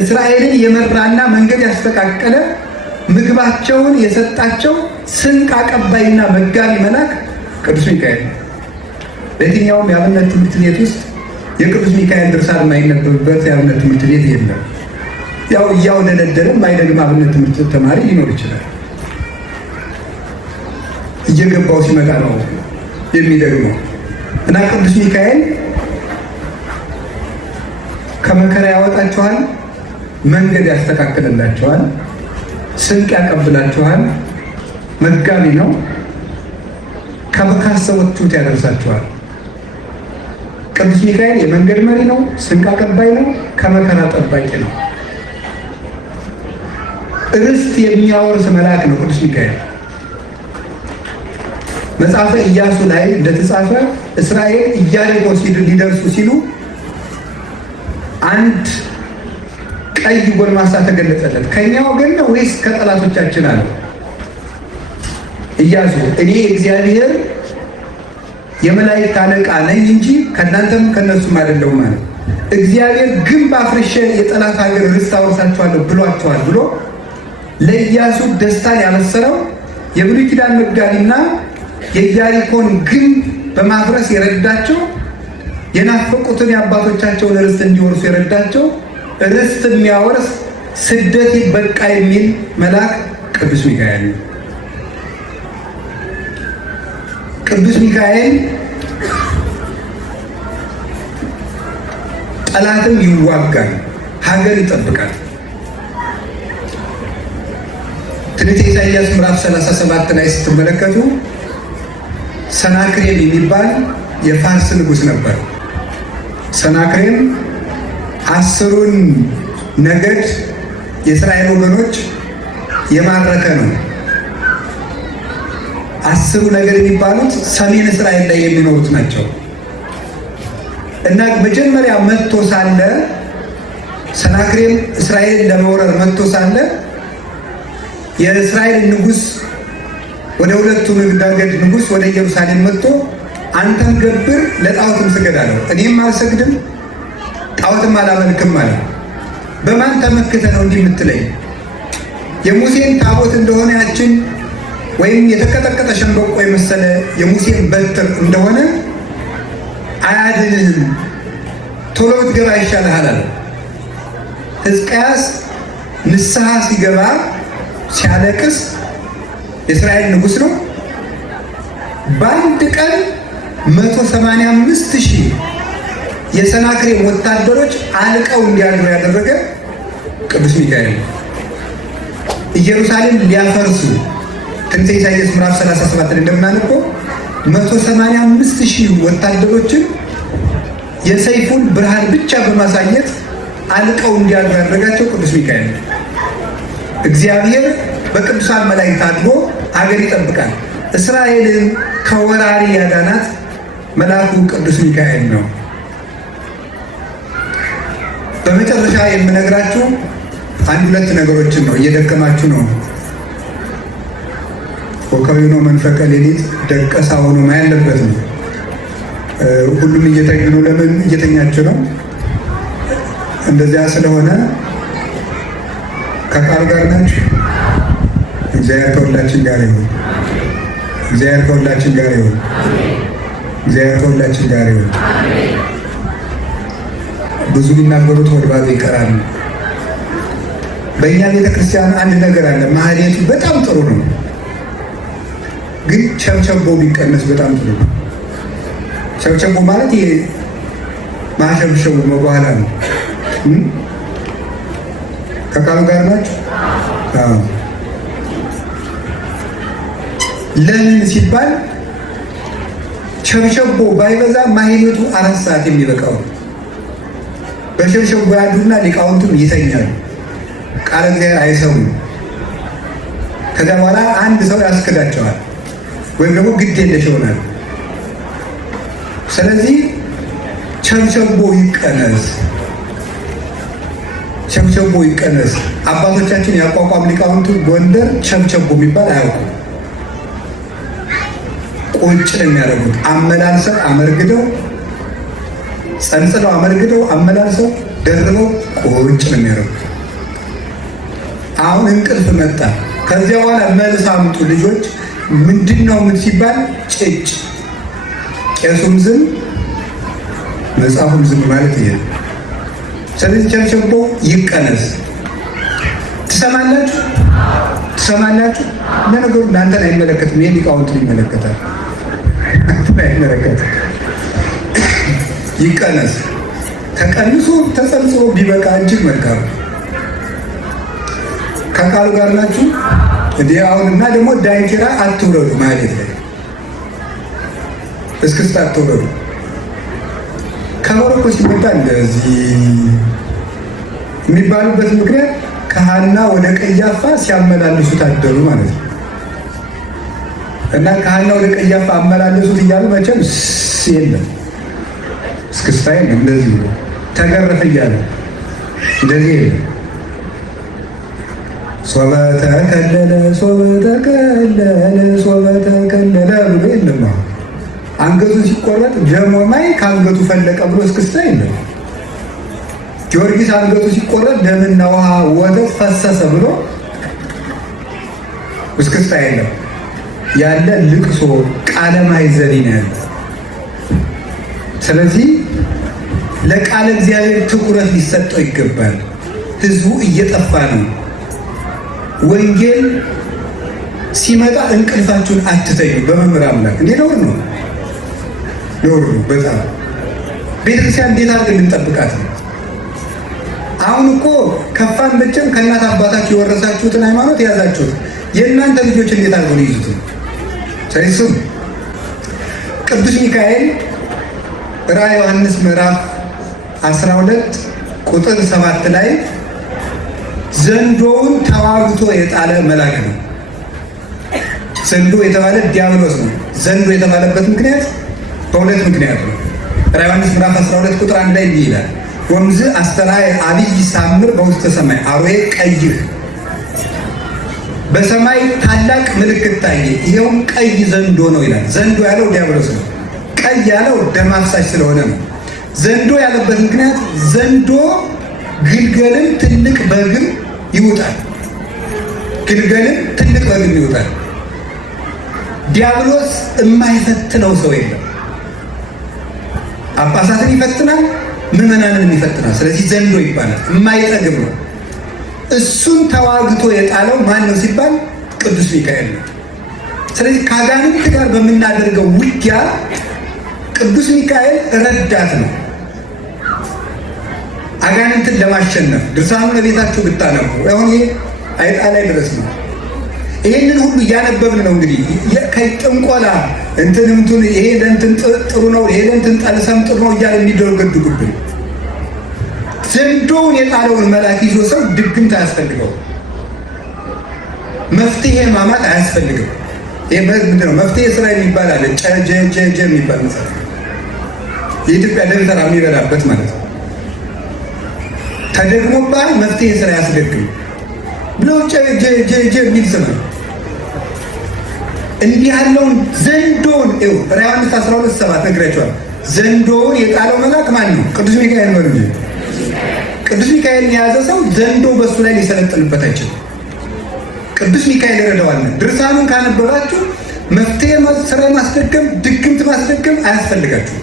እስራኤልን የመራና መንገድ ያስተካከለ ምግባቸውን የሰጣቸው ስንቅ አቀባይና መጋቢ መልአክ ቅዱስ ሚካኤል ነው። በየትኛውም የአብነት ትምህርት ቤት ውስጥ የቅዱስ ሚካኤል ድርሳን የማይነበብበት የአብነት ትምህርት ቤት የለም። ያው እያወደለደለ የማይደግም አብነት ትምህርት ተማሪ ሊኖር ይችላል። እየገባው ሲመጣ ነው የሚደግመው። እና ቅዱስ ሚካኤል ከመከራ ያወጣችኋል፣ መንገድ ያስተካክልላችኋል፣ ስንቅ ያቀብላችኋል፣ መጋቢ ነው፣ ካሰባችሁት ያደርሳችኋል። ቅዱስ ሚካኤል የመንገድ መሪ ነው፣ ስንቅ አቀባይ ነው፣ ከመከራ ጠባቂ ነው። ርስት የሚያወርስ መልአክ ነው ቅዱስ ሚካኤል። መጽሐፈ ኢያሱ ላይ እንደተጻፈ እስራኤል ኢያሪኮ ሊደርሱ ሲሉ አንድ ቀይ ጎልማሳ ተገለጸለት። ከኛ ወገን ነው ወይስ ከጠላቶቻችን አለ። ኢያሱ እኔ እግዚአብሔር የመላእክት አለቃ ነኝ እንጂ ከእናንተም ከነሱም አይደለሁም ማለት እግዚአብሔር ግንብ አፍርሼ የጠላት ሀገር ርስት አወርሳችኋለሁ ብሏቸዋል ብሎ ለኢያሱ ደስታን ያበሰረው የብሉይ ኪዳን መጋቢና የኢያሪኮን ግንብ በማፍረስ የረዳቸው የናፈቁትን የአባቶቻቸውን ርስት እንዲወርሱ የረዳቸው ርስት የሚያወርስ ስደት በቃ የሚል መልአክ ቅዱስ ሚካኤል ነው። ቅዱስ ሚካኤል ጠላትን ይዋጋል፣ ሀገር ይጠብቃል። ትንቢተ ኢሳይያስ ምዕራፍ 37 ላይ ስትመለከቱ ሰናክሬም የሚባል የፋርስ ንጉሥ ነበር። ሰናክሬም 10ን ነገድ የእስራኤል ወገኖች የማረከ ነው። 10ሩ ነገድ የሚባሉት ሰሜን እስራኤል ላይ የሚኖሩት ናቸው። እና መጀመሪያ መጥቶ ሳለ ሰናክሬም እስራኤልን ለመውረር መጥቶ ሳለ የእስራኤል ንጉሥ ወደ ሁለቱ ነገድ ንጉሥ ወደ ኢየሩሳሌም መጥቶ አንተም ገብር ለጣዖትም ስገድ አለው። እኔም አልሰግድም ጣዖትም አላመልክም አለ። በማን ተመክተ ነው እንዲህ የምትለኝ? የሙሴን ታቦት እንደሆነ ያችን ወይም የተቀጠቀጠ ሸንበቆ የመሰለ የሙሴን በትር እንደሆነ አያድንህም፣ ቶሎ ብትገባ ይሻልሃል አለ። ሕዝቅያስ ንስሐ ሲገባ ሲያለቅስ የእስራኤል ንጉሥ ነው። በአንድ ቀን 185,000 የሰናክሬም ወታደሮች አልቀው እንዲያድሩ ያደረገ ቅዱስ ሚካኤል ነው። ኢየሩሳሌም ሊያፈርሱ ትንቢተ ኢሳይያስ ምዕራፍ 37 እንደምናነበው 185,000 ወታደሮችን የሰይፉን ብርሃን ብቻ በማሳየት አልቀው እንዲያድሩ ያደረጋቸው ቅዱስ ሚካኤል ነው። እግዚአብሔር በቅዱሳን መላእክት አድሮ አገር ይጠብቃል። እስራኤልን ከወራሪ ያዳናት መልአኩ ቅዱስ ሚካኤል ነው። በመጨረሻ የምነግራችሁ አንድ ሁለት ነገሮችን ነው። እየደከማችሁ ነው። ኮከብ ነው መንፈቀ ሌሊት ደቀሳ ሆኖ ያለበት ነው። ሁሉም እየተኙ ነው። ለምን እየተኛችሁ ነው? እንደዚያ ስለሆነ ከቃል ጋር ናችሁ። እግዚአብሔር ከሁላችን ጋር ይሁን። እግዚአብሔር ከሁላችን ጋር ይሁን። እግዚአብሔር ከሁላችን ጋር ይሁን። ብዙ የሚናገሩት ወደ ባዶ ይቀራሉ። በእኛ ቤተክርስቲያን አንድ ነገር አለ። ማህሌቱ በጣም ጥሩ ነው፣ ግን ቸብቸቦ ቢቀነስ በጣም ጥሩ ነው። ቸብቸቦ ማለት ይሄ ማሸብሸቡ በኋላ ነው። ከቃሉ ጋር ናቸው። ለምን ሲባል ቸብቸቦ ባይበዛ ማህሌቱ 4 ሰዓት የሚበቃው። በሸብሸቦ ያሉና ሊቃውንቱም ይተኛሉ፣ ቃለ እግዚአብሔር አይሰሙም። ከዚያ በኋላ አንድ ሰው ያስክዳቸዋል ወይም ደግሞ ግድ የለሽ ይሆናል። ስለዚህ ቸብቸቦ ይቀነስ፣ ቸብቸቦ ይቀነስ። አባቶቻችን ያቋቋም ሊቃውንቱ ጎንደር ቸብቸቦ የሚባል አያውቁም። ቁጭ ነው የሚያደርጉት። አመላልሰው አመርግደው ጸንጽለው አመርግደው አመላልሰው ደርበው ቁጭ ነው የሚያደርጉት። አሁን እንቅልፍ መጣ። ከዚያ በኋላ መልስ አምጡ ልጆች ምንድን ነው ምን ሲባል ጭጭ። ቄሱም ዝም መጽሐፉም ዝም ማለት ይሄ። ስለዚህ ቸብቸቦ ይቀነስ። ትሰማላችሁ? ትሰማላችሁ? ለነገሩ እናንተን አይመለከትም። ይሄ ሊቃውንትን ይመለከታል። አይመለከትም። ይቀነስ። ተቀንሶ ተጸንሶ ቢበቃ እጅግ መልካም። ከቃሉ ጋር ናችሁ እንዲህ አሁን እና ደግሞ ዳንኪራ አትውረዱ ማለት ነው። እስክስታ አትውረዱ። ከበሮ እኮ ሲመጣ እንደዚህ የሚባሉበት ምክንያት ከሐና ወደ ቀያፋ ሲያመላልሱ ታደሩ ማለት ነው። እና ከሐና ወደ ቀያፋ አመላለሱት እያሉ መቼም የለም እስክስታ የለም። እንደዚህ ተገረፈ እያለ እንደዚህ የለም። ሶበ ተከለለ ሶበ ተከለለ ሶበ ተከለለ ብሎ የለም። አንገቱ ሲቆረጥ ደሞ ማይ ከአንገቱ ፈለቀ ብሎ እስክስታ የለም። ጊዮርጊስ አንገቱ ሲቆረጥ ደምና ውሃ ወተት ፈሰሰ ብሎ እስክስታ የለም። ያለ ልቅሶ ቃለ ማሕዘኒ ነው ያለ። ስለዚህ ለቃለ እግዚአብሔር ትኩረት ሊሰጠው ይገባል። ህዝቡ እየጠፋ ነው። ወንጌል ሲመጣ እንቅልፋችሁን አትተኙ። በመምህር አምላክ እንዴ ነው ነው በጣም ቤተክርስቲያን እንዴት አድርገን ልንጠብቃት ነው? አሁን እኮ ከፋን መቼም ከእናት አባታችሁ የወረሳችሁትን ሃይማኖት የያዛችሁት የእናንተ ልጆች እንዴት አድርገው ሊይዙት ነው? ስለዚህ ቅዱስ ሚካኤል ራዕየ ዮሐንስ ምዕራፍ 12 ቁጥር 7 ላይ ዘንዶውን ተዋግቶ የጣለ መልአክ ነው። ዘንዶ የተባለ ዲያብሎስ ነው። ዘንዶ የተባለበት ምክንያት በሁለት ምክንያት ነው። ራዕየ ዮሐንስ ምዕራፍ 12 ቁጥር 1 ላይ እንዲህ ይላል፣ ወምዝ አስተርአየ አብይ ሳምር በውስተ ሰማይ አርዌ ቀይህ፣ በሰማይ ታላቅ ምልክት ታየ፣ ይኸውም ቀይ ዘንዶ ነው ይላል። ዘንዶ ያለው ዲያብሎስ ነው። ቀይ ያለው ደም አፍሳሽ ስለሆነ ነው። ዘንዶ ያለበት ምክንያት ዘንዶ ግልገልን ትልቅ በግም ይውጣል። ግልገልን ትልቅ በግም ይውጣል። ዲያብሎስ የማይፈትነው ሰው የለም። ጳጳሳትን ይፈትናል፣ ምዕመናንን ይፈትናል። ስለዚህ ዘንዶ ይባላል። የማይጠግብ ነው። እሱን ተዋግቶ የጣለው ማን ነው ሲባል ቅዱስ ሚካኤል ነው። ስለዚህ ከአጋንንት ጋር በምናደርገው ውጊያ ቅዱስ ሚካኤል ረዳት ነው። አጋንንትን ለማሸነፍ ድርሳኑን ለቤታችሁ ብታነቡ አሁን ይሄ አይጣ ላይ ድረስ ነው። ይህንን ሁሉ እያነበብን ነው እንግዲህ ከጥንቆላ እንትንምቱን ይሄ ለእንትን ጥሩ ነው፣ ይሄ ለእንትን ጠልሰም ጥሩ ነው እያለ የሚደረገድጉብን ዘንዶውን የጣለውን መልአክ ይዞ ሰው ድግምት አያስፈልገው፣ መፍትሄ ማማት አያስፈልግም። ይሄ ምንድን ነው? መፍትሄ ስራ የሚባል አለ። ጨጀጀጀ የሚባል መጽሐፍ የኢትዮጵያ ደብተራ የሚበላበት ማለት ነው። ተደግሞባል መፍትሄ ስራ ያስደግም ብለው ጨጀጀጀ የሚል ስም ነው። እንዲህ ያለውን ዘንዶውን ራዕይ 12:7 ነግራቸዋል። ዘንዶውን የጣለው መልአክ ማን ነው? ቅዱስ ሚካኤል ነው እንጂ ቅዱስ ሚካኤል የያዘ ሰው ዘንዶ በሱ ላይ ሊሰለጥንበት አይችልም። ቅዱስ ሚካኤል ይረዳዋል። ድርሳኑን ካነበባችሁ መፍትሄ ስራ ማስደገም፣ ድግምት ማስደገም አያስፈልጋችሁ።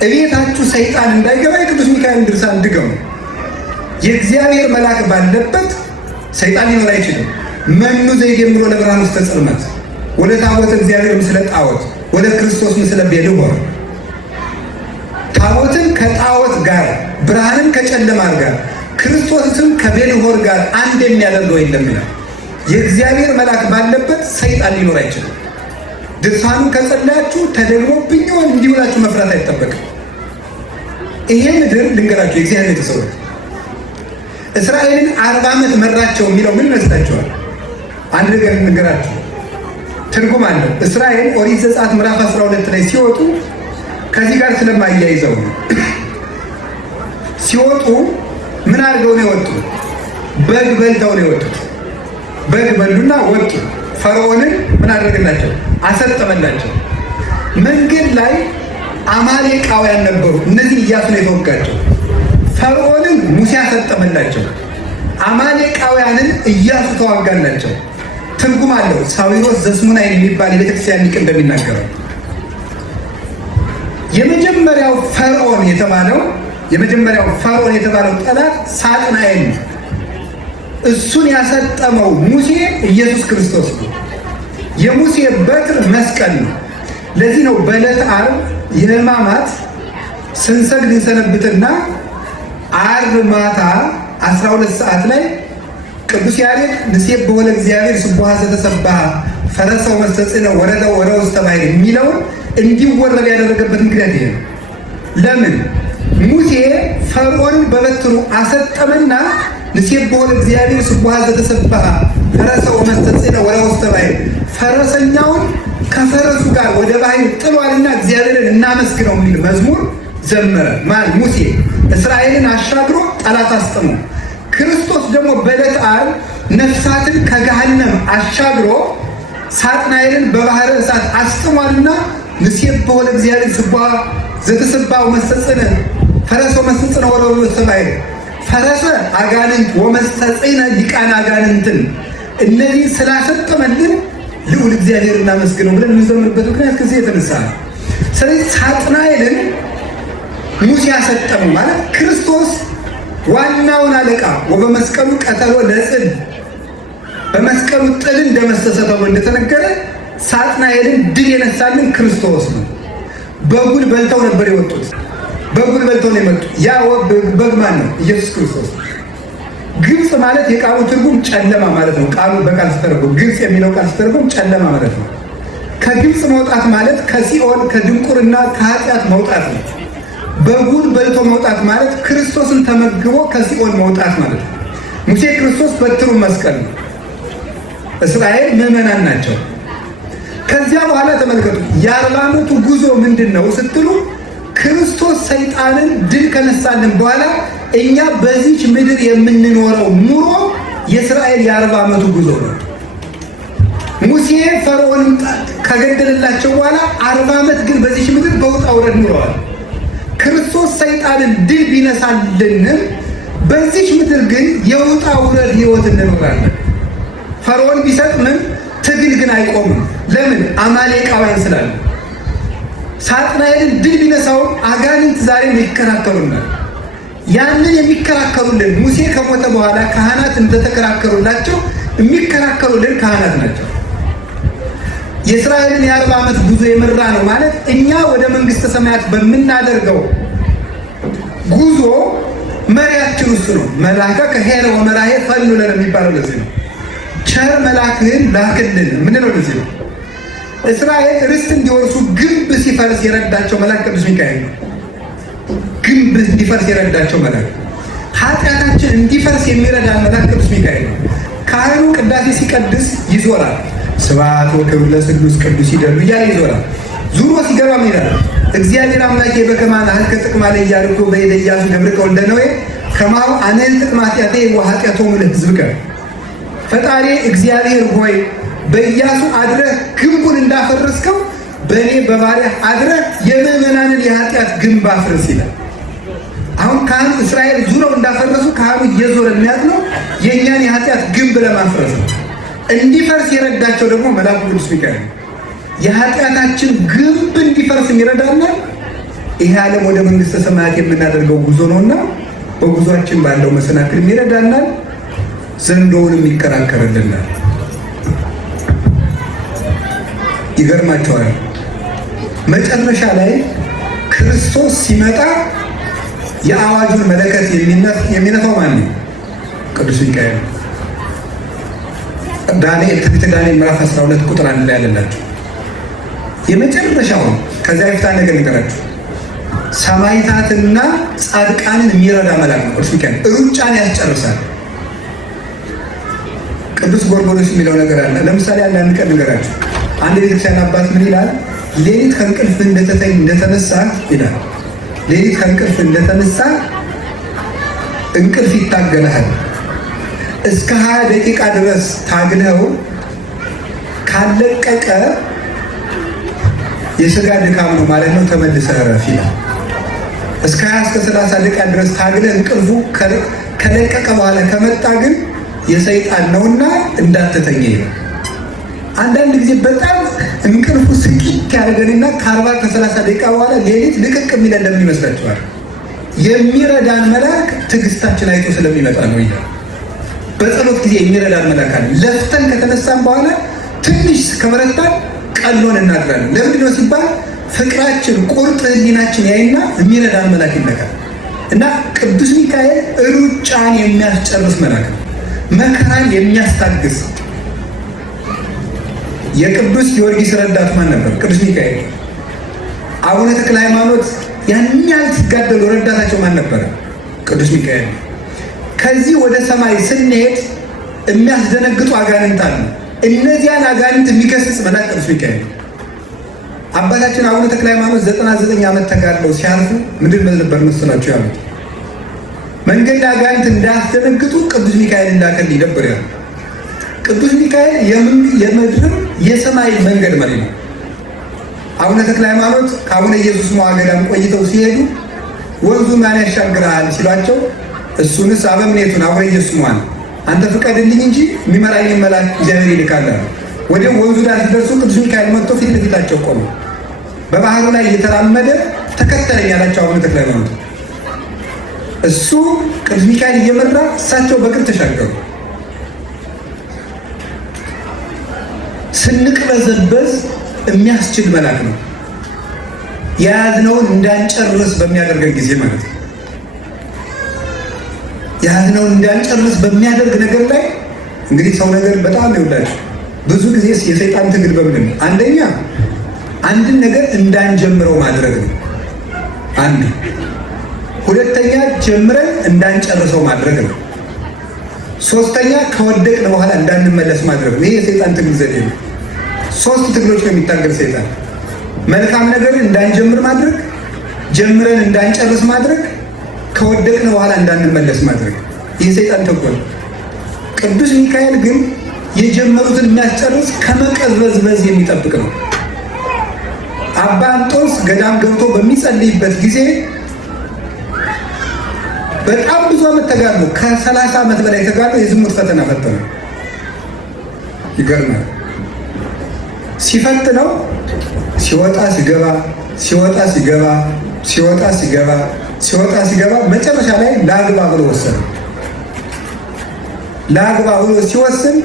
እቤታችሁ ሰይጣን እንዳይገባ የቅዱስ ሚካኤል ድርሳን ድገሙ። የእግዚአብሔር መልአክ ባለበት ሰይጣን ሊኖር አይችልም። መኑ ዘይደምሮ ለብርሃን ውስተ ጽልመት ወደ ታቦት እግዚአብሔር ምስለ ጣዖት ወደ ክርስቶስ ምስለ ቤልሆር። ታቦትን ከጣዖት ጋር፣ ብርሃንን ከጨለማ ጋር፣ ክርስቶስን ከቤልሆር ጋር አንድ የሚያደርገው የለም ይላል። የእግዚአብሔር መልአክ ባለበት ሰይጣን ሊኖር አይችልም። ድርሳኑን ከጸለያችሁ ተደግሞብኝ እንዲህ ብላችሁ መፍራት አይጠበቅም። ይሄ ምድር ልንገራችሁ፣ የእግዚአብሔር ቤተሰቦች እስራኤልን 40 ዓመት መራቸው የሚለው ምን ይመስላችኋል? አንድ ነገር ልንገራችሁ፣ ትርጉም አለው። እስራኤል ኦሪት ዘጸአት ምዕራፍ 12 ላይ ሲወጡ ከዚህ ጋር ስለማያይዘው ነው። ሲወጡ ምን አድርገው ነው የወጡ? በግ በልተው ነው የወጡት። በግ በሉና ወጡ። ፈርዖንን ምን አደረገላቸው? አሰጠመላቸው። መንገድ ላይ አማሌቃውያን ነበሩ። እነዚህ ኢያሱ ነው የተወጋቸው። ፈርዖንን ሙሴ አሰጠመላቸው። አማሌቃውያንን ኢያሱ ተዋጋላቸው። ትርጉም አለው። ሳዊሮስ ዘስሙናይን የሚባል የቤተክርስቲያን ሊቅ እንደሚናገረው የመጀመሪያው ፈርዖን የተባለው ጠላት ሳጥናኤል ነው። እሱን ያሰጠመው ሙሴ ኢየሱስ ክርስቶስ ነው። የሙሴ በትር መስቀል ነው። ለዚህ ነው በዕለተ ዓርብ የሕማማት ስንሰግድ እንሰነብትና ዓርብ ማታ 12 ሰዓት ላይ ቅዱስ ያሬድ ንሴብሖ ለእግዚአብሔር ስቡሐ ዘተሰብሐ ፈረሰው መስተጽእነ ወረደው ውስተ ባሕር የሚለውን እንዲወረድ ያደረገበት ምክንያት ይሄ ነው። ለምን? ሙሴ ፈርዖንን በበትሩ አሰጠመና ንሴብሖ ለእግዚአብሔር ስቡሐ ዘተሰብሐ ፈረሰው መስተጽእነ ወረደው ውስተ ባሕር ፈረሰኛውን ከፈረሱ ጋር ወደ ባሕር ጥሏልና እግዚአብሔርን እናመስግነው የሚል መዝሙር ዘመረ። ማን? ሙሴ። እስራኤልን አሻግሮ ጠላት አስጥሞ፣ ክርስቶስ ደግሞ በዕለተ ዓርብ ነፍሳትን ከገሃነም አሻግሮ ሳጥናኤልን በባሕረ እሳት አስጥሟልና ንሴብሖ ለእግዚአብሔር ስቡሐ ዘተሰብሐ መስተጽእነ ፈረሰ መስተጽእነ ወረደው ውስተ ባሕር ፈረሰ አጋንንት ወመስተጽእነ ሊቃነ አጋንንትን እነዚህ ስላሰጠመልን ልዑል እግዚአብሔር እናመስግነው ብለን የምንዘምርበት ምክንያት ከዚህ የተነሳ ነው። ስለዚህ ሳጥናኤልን ሙሴ ያሰጠሙ ማለት ክርስቶስ ዋናውን አለቃ ወበመስቀሉ ቀተሎ ለጽል በመስቀሉ ጥልን እንደመሰሰ ተብሎ እንደተነገረ ሳጥናኤልን ድል የነሳልን ክርስቶስ ነው። በጉን በልተው ነበር የወጡት። በጉን በልተው ነው የመጡት። ያ በግ ማን ነው? ኢየሱስ ክርስቶስ። ግብፅ ማለት የቃሉ ትርጉም ጨለማ ማለት ነው። ቃሉ በቃል ሲተረጎም ግብፅ የሚለው ቃል ሲተረጎም ጨለማ ማለት ነው። ከግብፅ መውጣት ማለት ከሲኦል ከድንቁርና ከኃጢአት መውጣት ነው። በጉን በልቶ መውጣት ማለት ክርስቶስን ተመግቦ ከሲኦል መውጣት ማለት ነው። ሙሴ ክርስቶስ በትሩ መስቀል ነው። እስራኤል ምዕመናን ናቸው። ከዚያ በኋላ ተመልከቱ፣ የ40 ዓመቱ ጉዞ ምንድን ነው ስትሉ ክርስቶስ ሰይጣንን ድል ከነሳልን በኋላ እኛ በዚች ምድር የምንኖረው ኑሮ የእስራኤል የ40 ዓመቱ ጉዞ ነው። ሙሴ ፈርዖንን ከገደለላቸው በኋላ 40 ዓመት ግን በዚች ምድር በውጣ ውረድ ኑረዋል። ክርስቶስ ሰይጣንን ድል ቢነሳልንም በዚች ምድር ግን የውጣ ውረድ ሕይወት እንኖራለን። ፈርዖን ቢሰጥምም ትግል ግን አይቆምም። ለምን? አማሌቃውያን ስላሉ። ሳጥናኤልን ድል ቢነሳውም አጋንንት ዛሬም ይከራከሩናል። ያንን የሚከራከሩልን ሙሴ ከሞተ በኋላ ካህናት እንደተከራከሩላቸው የሚከራከሩልን ካህናት ናቸው። የእስራኤልን የ40 ዓመት ጉዞ የመራ ነው ማለት እኛ ወደ መንግስተ ሰማያት በምናደርገው ጉዞ መሪያችን ውስጥ ነው። መልአከ ከሄረ ወመራሄ ፈኑ ለነ የሚባለው ለዚህ ነው። ቸር መልአክህን ላክልን ምንለው ለዚህ ነው። እስራኤል ርስት እንዲወርሱ ግንብ ሲፈርስ የረዳቸው መልአክ ቅዱስ ሚካኤል ነው። ግንብ እንዲፈርስ የረዳቸው መልአክ፣ ኃጢአታችን እንዲፈርስ የሚረዳ መልአክ ቅዱስ ሚካኤል ነው። ካህኑ ቅዳሴ ሲቀድስ ይዞራል። ስብሐት ወክብር ለስሉስ ቅዱስ ይደሉ እያለ ይዞራል። ዙሮ ሲገባ ምን ይላል? እግዚአብሔር አምላኬ በከመ ናህልከ ጥቅማ ለኢያሪኮ በእደ ኢያሱ ገብርከ ወልደ ነዌ ከማሁ አነል ጥቅመ ኃጢአቴ ወኃጢአቶሙ ለሕዝብከ። ፈጣሪ እግዚአብሔር ሆይ በኢያሱ አድረህ ግንቡን እንዳፈረስከው በእኔ በባሪያህ አድረህ የምዕመናንን የኃጢአት ግንብ አፍርስ ይላል። አሁን ካህኑ እስራኤል ዙረው እንዳፈረሱ ካህኑ እየዞረ የሚያጥነው የእኛን የኃጢአት ግንብ ለማፍረስ ነው። እንዲፈርስ የረዳቸው ደግሞ መልአኩ ቅዱስ ሚካኤል ነው። የኃጢአታችን ግንብ እንዲፈርስ ይረዳናል። ይህ ዓለም ወደ መንግስተ ሰማያት የምናደርገው ጉዞ ነውና በጉዟችን ባለው መሰናክል ይረዳናል። ዘንዶውንም ይከራከርልናል። ይገርማቸዋል። መጨረሻ ላይ ክርስቶስ ሲመጣ የአዋጁን መለከት የሚነፋው ማን ነው? ቅዱስ ሚካኤል። ትንቢተ ዳንኤል ምዕራፍ 12 ቁጥር 1 ላይ ያለላችሁ የመጨረሻውን ከዚያ በፊት ነገር ንገራችሁ። ሰማዕታትና ጻድቃንን የሚረዳ መልአክ ነው ቅዱስ ሚካኤል። ሩጫን ያስጨርሳል። ቅዱስ ጎርጎርዮስ የሚለው ነገር አለ። ለምሳሌ አንዳንድ ቀን ንገራችሁ። አንድ ቤተክርስቲያን አባት ምን ይላል? ሌሊት ከእንቅልፍ እንደተነሳ ይላል። ሌሊት ከእንቅልፍ እንደተነሳ እንቅልፍ ይታገላል። እስከ 20 ደቂቃ ድረስ ታግለው ካለቀቀ የሥጋ ድካም ነው ማለት ነው፣ ተመልሰህ እረፍ ይላል። እስከ 20 እስከ 30 ደቂቃ ድረስ ታግለህ እንቅልፉ ከለቀቀ በኋላ ከመጣ ግን የሰይጣን ነውና እንዳትተኛ ይላል። አንዳንድ ጊዜ በጣም እንቅልፉ ስቂት ያደርገንና ከ40 ከ30 ደቂቃ በኋላ ሌሊት ልቅቅ የሚለን ለምን ይመስላችኋል? የሚረዳን መልአክ ትዕግስታችን አይቶ ስለሚመጣ ነው ይላል። በጸሎት ጊዜ የሚረዳን መልአክ አለ። ለፍተን ከተነሳን በኋላ ትንሽ ከበረታን ቀሎን እናድራለን። ለምንድን ነው ሲባል ፍቅራችን ቁርጥ ህሊናችን ያይና የሚረዳን መልአክ ይነካል። እና ቅዱስ ሚካኤል ሩጫን የሚያስጨርስ መልአክ ነው። መከራን የሚያስታግስ። የቅዱስ ጊዮርጊስ ረዳት ማን ነበር? ቅዱስ ሚካኤል። አቡነ ተክለ ሃይማኖት ያን ያህል ሲጋደሉ ረዳታቸው ማን ነበረ? ቅዱስ ሚካኤል። ከዚህ ወደ ሰማይ ስንሄድ የሚያስደነግጡ አጋንንት አሉ። እነዚያን አጋንንት የሚገስጽ መልአክ ቅዱስ ሚካኤል። አባታችን አቡነ ተክለ ሃይማኖት 99 ዓመት ተጋድለው ሲያልፉ ምንድን ነበር መስላችሁ ያሉት? መንገድ ላይ አጋንንት እንዳያስደነግጡ ቅዱስ ሚካኤል እንዳከልኝ ነበር ያሉት። ቅዱስ ሚካኤል የምድርም የሰማይ መንገድ መሪ ነው። አቡነ ተክለ ሃይማኖት ከአቡነ ኢየሱስ ሞዐ ገዳም ቆይተው ሲሄዱ ወንዙ ማን ያሻግራል ሲሏቸው፣ እሱንስ አበምኔቱን አቡነ ኢየሱስ ሞዐን አንተ ፍቀድልኝ እንጂ የሚመራኝ መልአክ እግዚአብሔር ይልካል። ወዲያው ወንዙ ዳር ሲደርሱ ቅዱስ ሚካኤል መጥቶ ፊት ለፊታቸው ቆመ። በባህሩ ላይ እየተራመደ ተከተለኝ ያላቸው አቡነ ተክለ ሃይማኖት፣ እሱ ቅዱስ ሚካኤል እየመራ እሳቸው በእግር ተሻገሩ። ስንቅበዘበዝ የሚያስችል መልአክ ነው። የያዝነውን እንዳንጨርስ በሚያደርገን ጊዜ ማለት ነው። የያዝነውን እንዳንጨርስ በሚያደርግ ነገር ላይ እንግዲህ ሰው ነገር በጣም ይወዳል። ብዙ ጊዜ የሰይጣን ትግል በምንድን ነው? አንደኛ አንድን ነገር እንዳንጀምረው ማድረግ ነው አንድ። ሁለተኛ ጀምረን እንዳንጨርሰው ማድረግ ነው። ሶስተኛ ከወደቅን በኋላ እንዳንመለስ ማድረግ ነው። ይሄ የሰይጣን ትግል ዘዴ ነው። 3 ትግሎች ነው የሚታገል ሰይጣን። መልካም ነገርን እንዳንጀምር ማድረግ፣ ጀምረን እንዳንጨርስ ማድረግ፣ ከወደቅን በኋላ እንዳንመለስ ማድረግ። ይህ ሰይጣን ተንኮል። ቅዱስ ሚካኤል ግን የጀመሩትን የሚያስጨርስ ከመቀዝበዝበዝ የሚጠብቅ ነው። አባ እንጦንስ ገዳም ገብቶ በሚጸልይበት ጊዜ በጣም ብዙ ዓመት ተጋድሎ ከ30 ዓመት በላይ ተጋድሎ የዝሙት ፈተና ፈተነ። ይገርማል። ሲፈትነው ሲወጣ ሲገባ ሲወጣ ሲገባ ሲወጣ ሲገባ ሲወጣ ሲገባ መጨረሻ ላይ ላግባ ብሎ ወሰነ። ላግባ ብሎ ሲወስን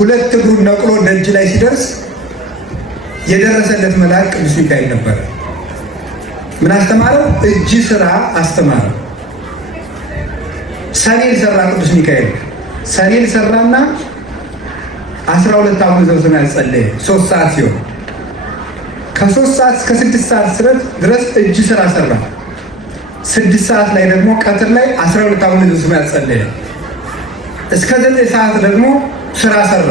2 እግሩን ነቅሎ ደጅ ላይ ሲደርስ የደረሰለት መልአክ ቅዱስ ሚካኤል ነበር። ምን አስተማረው? እጅ ስራ አስተማረው። ሰሌን ሰራ። ቅዱስ ሚካኤል ሰሌን ሰራና 12 አቡነ ዘበሰማያት ጸለየ። 3 ሰዓት ሲሆን ከ3 ሰዓት እስከ 6 ሰዓት ድረስ እጅ ስራ ሰራ። 6 ሰዓት ላይ ደግሞ ቀትር ላይ 12 አቡነ ዘበሰማያት ጸለየ። እስከ 9 ሰዓት ደግሞ ስራ ሰራ።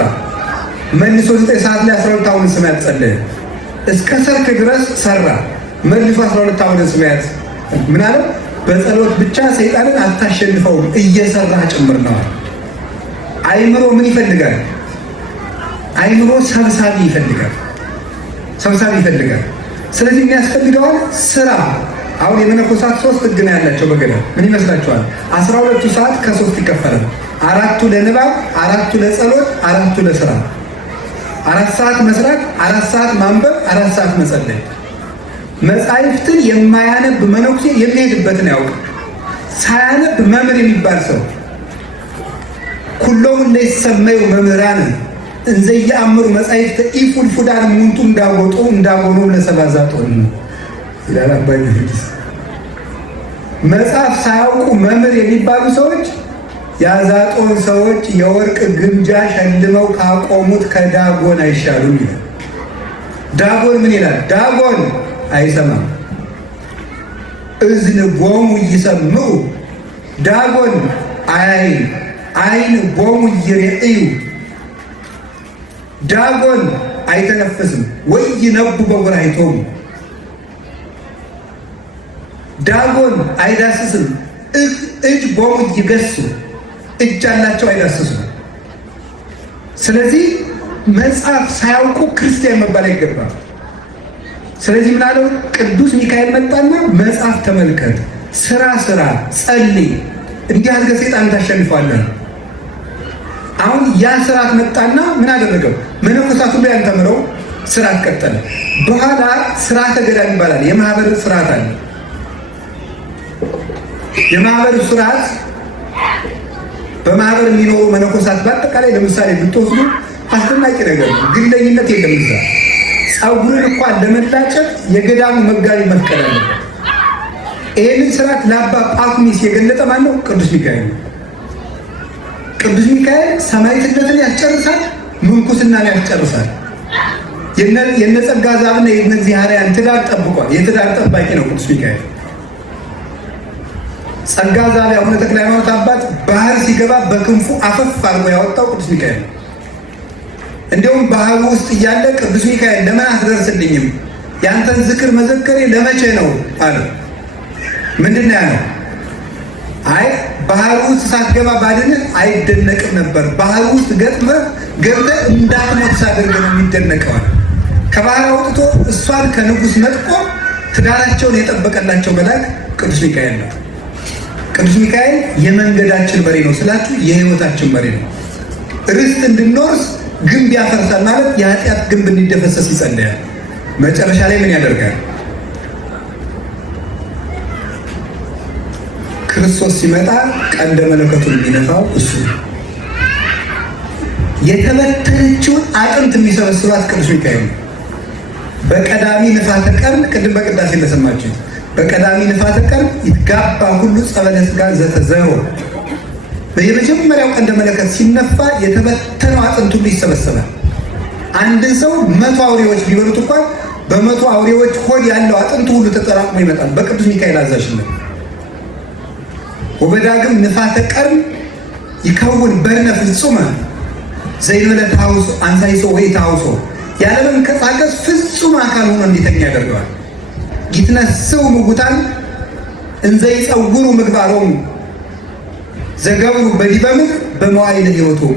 መልሶ 9 ሰዓት ላይ 12 አቡነ ዘበሰማያት ጸለየ። እስከ ሰርክ ድረስ ሰራ። መልሶ 12 አቡነ ዘበሰማያት ምን አለ? በጸሎት ብቻ ሰይጣንን አታሸንፈውም፣ እየሰራ ጭምር ነው። አይምሮ ምን ይፈልጋል? አይምሮ ሰብሳቢ ይፈልጋል። ስለዚህ የሚያስፈልገዋል ስራ። አሁን የመነኮሳት 3 ህግ ነው ያላቸው በገዳም። ምን ይመስላችኋል? 12ቱ ሰዓት ከ3 ይከፈላል። 4ቱ ለንባብ፣ 4ቱ ለጸሎት፣ 4ቱ ለስራ። 4 ሰዓት መስራት፣ 4 ሰዓት ማንበብ፣ 4 ሰዓት መጸለይ። መጻሕፍትን የማያነብ መነኩሴ የሚሄድበትን ያውቅ። ሳያነብ መምህር የሚባል ሰው ኩሎም ለይሰመዩ መምህራን እንዘ ይአምሩ መጻሕፍተ ኢፉልፉዳን ሙንቱ እንዳጎኑ ለሰባዛጦን ይላል አባ ጊዮርጊስ። መጽሐፍ ሳያውቁ መምህር የሚባሉ ሰዎች የአዛጦን ሰዎች የወርቅ ግምጃ ሸልመው ካቆሙት ከዳጎን አይሻሉም ይላል። ዳጎን ምን ይላል? ዳጎን አይሰማም። እዝን ጎሙ ይሰምዑ። ዳጎን አያይም። አይን ጎሙ ይርእዩ። ዳጎን አይተነፍስም። ወይ ይነቡ በጉራይቶሙ። ዳጎን አይዳስስም። እጅ ጎሙ ይገሱ። እጅ አላቸው አይዳስሱም። ስለዚህ መጽሐፍ ሳያውቁ ክርስቲያን መባል አይገባም። ስለዚህ ምን አለው? ቅዱስ ሚካኤል መጣና መጽሐፍ ተመልከት፣ ስራ፣ ጸልይ፣ እንዲህ አድርገህ ሰይጣን ታሸንፋለህ። አሁን ያ ስርዓት መጣና ምን አደረገው? መነኮሳቱ ላይ ያንተምረው ስርዓት ቀጠለ። በኋላ ስርዓተ ገዳም ይባላል። የማህበር ስርዓት አለ። የማህበር ስርዓት በማህበር የሚኖሩ መነኮሳት በአጠቃላይ ለምሳሌ ብትወስዱ አስደናቂ ነገር ነው። ግለኝነት የለም እዛ። ጸጉርን እንኳን ለመላጨት የገዳሙ መጋቢ መፍቀድ አለበት። ይህንን ስርዓት ለአባ ጳኩሚስ የገለጠ ማን ነው? ቅዱስ ሚካኤል ነው። ቅዱስ ሚካኤል ሰማዕትነትን ያስጨርሳል፣ ምንኩስናን ያስጨርሳል። የነ ጸጋ ዛብና የነ እግዚአብሔርን ትዳር ጠብቋል። የትዳር ጠባቂ ነው ቅዱስ ሚካኤል። ጸጋ ዛብ አቡነ ተክለ ሃይማኖት አባት ባህር ሲገባ በክንፉ አፈፍ አድርጎ ያወጣው ቅዱስ ሚካኤል ነው። እንዲሁም ባህሩ ውስጥ እያለ ቅዱስ ሚካኤል ለምን አትደርስልኝም? ያንተን ዝክር መዘከሬ ለመቼ ነው አለ። ምንድን ነው ያለው? አይ ባህሩ ውስጥ ሳትገባ ባድንህ አይደነቅም ነበር። ባህሩ ውስጥ ገብተህ እንዳትሞት ሳደርግ ነው የሚደነቀው። ከባህር አውጥቶ እሷን ከንጉሥ ነጥቆ ትዳራቸውን የጠበቀላቸው መልአክ ቅዱስ ሚካኤል ነው። ቅዱስ ሚካኤል የመንገዳችን መሪ ነው ስላችሁ የህይወታችን መሪ ነው። ርስት እንድንወርስ ግንብ ያፈርሳል ማለት የኃጢአት ግንብ እንዲደፈሰስ ይጸልያል። መጨረሻ ላይ ምን ያደርጋል? ክርስቶስ ሲመጣ ቀንደ መለከቱን የሚነፋው እሱ ነው። የተበተነችውን አጥንት የሚሰበስባት ቅዱስ ሚካኤል ነው። በቀዳሚ ንፋተ ቀርን፣ ቅድም በቅዳሴ እንደሰማችሁ በቀዳሚ ንፋተ ቀርን ይትጋባ ሁሉ ጸበለ ሥጋ ዘተዘሮ። የመጀመሪያው ቀንደ መለከት ሲነፋ የተበተነው አጥንት ሁሉ ይሰበሰባል። አንድን ሰው 100 አውሬዎች ቢበሉት እንኳን በ100 አውሬዎች ሆድ ያለው አጥንት ሁሉ ተጠራቅሞ ይመጣል በቅዱስ ሚካኤል አዛዥነት። ወበዳግም ንፋተ ቀርን ይከውን በርነ ፍጹመ ዘይበለ ታውሶ አንሳይሶ ወይ ታውሶ ያለመንቀሳቀስ ፍጹም አካል ሆኖ እንዲተኛ ያደርገዋል። ይትነስው ምጉታን እንዘ ይጸውሩ ምግባሮሙ ዘገብሩ በዲበ ምድር በመዋዕለ ሕይወቶሙ።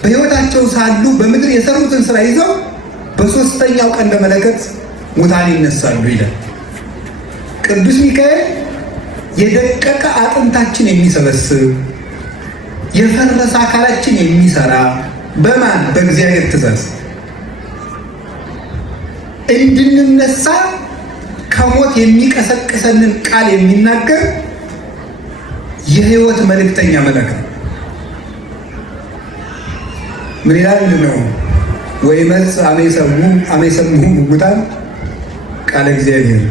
በሕይወታቸው ሳሉ በምድር የሰሩትን ስራ ይዘው በሦስተኛው ቀንደ መለከት ሙታን ይነሳሉ ይላል ቅዱስ ሚካኤል። የደቀቀ አጥንታችን የሚሰበስብ የፈረሰ አካላችን የሚሰራ በማን? በእግዚአብሔር ትእዛዝ እንድንነሳ ከሞት የሚቀሰቅሰንን ቃል የሚናገር የህይወት መልእክተኛ መልአክ ነው። ምን ይላል ነው? ወይ መልስ አሜሰሙ ጉጉታን ቃለ እግዚአብሔር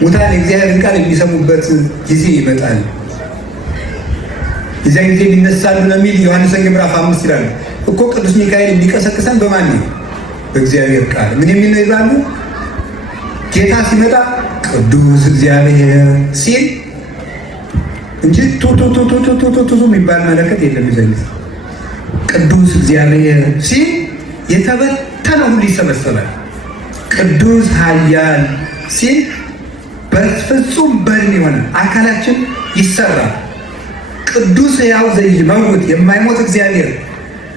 ሙታን የእግዚአብሔርን ቃል የሚሰሙበት ጊዜ ይመጣል። የዚያ ጊዜ ይነሳሉ ነው የሚል ዮሐንስ ወንጌል ምዕራፍ 5 ይላል እኮ። ቅዱስ ሚካኤል የሚቀሰቅሰን በማን ነው? በእግዚአብሔር ቃል። ምን የሚል ነው ይላሉ? ጌታ ሲመጣ ቅዱስ እግዚአብሔር ሲል እንጂ ቱቱቱቱቱቱቱ የሚባል መለከት የለም። ይዘንስ ቅዱስ እግዚአብሔር ሲል የተበተነ ሁሉ ይሰበሰባል። ቅዱስ ኃያል ሲል በፍጹም በድን የሆነ አካላችን ይሰራል። ቅዱስ ሕያው ዘይመውት የማይሞት እግዚአብሔር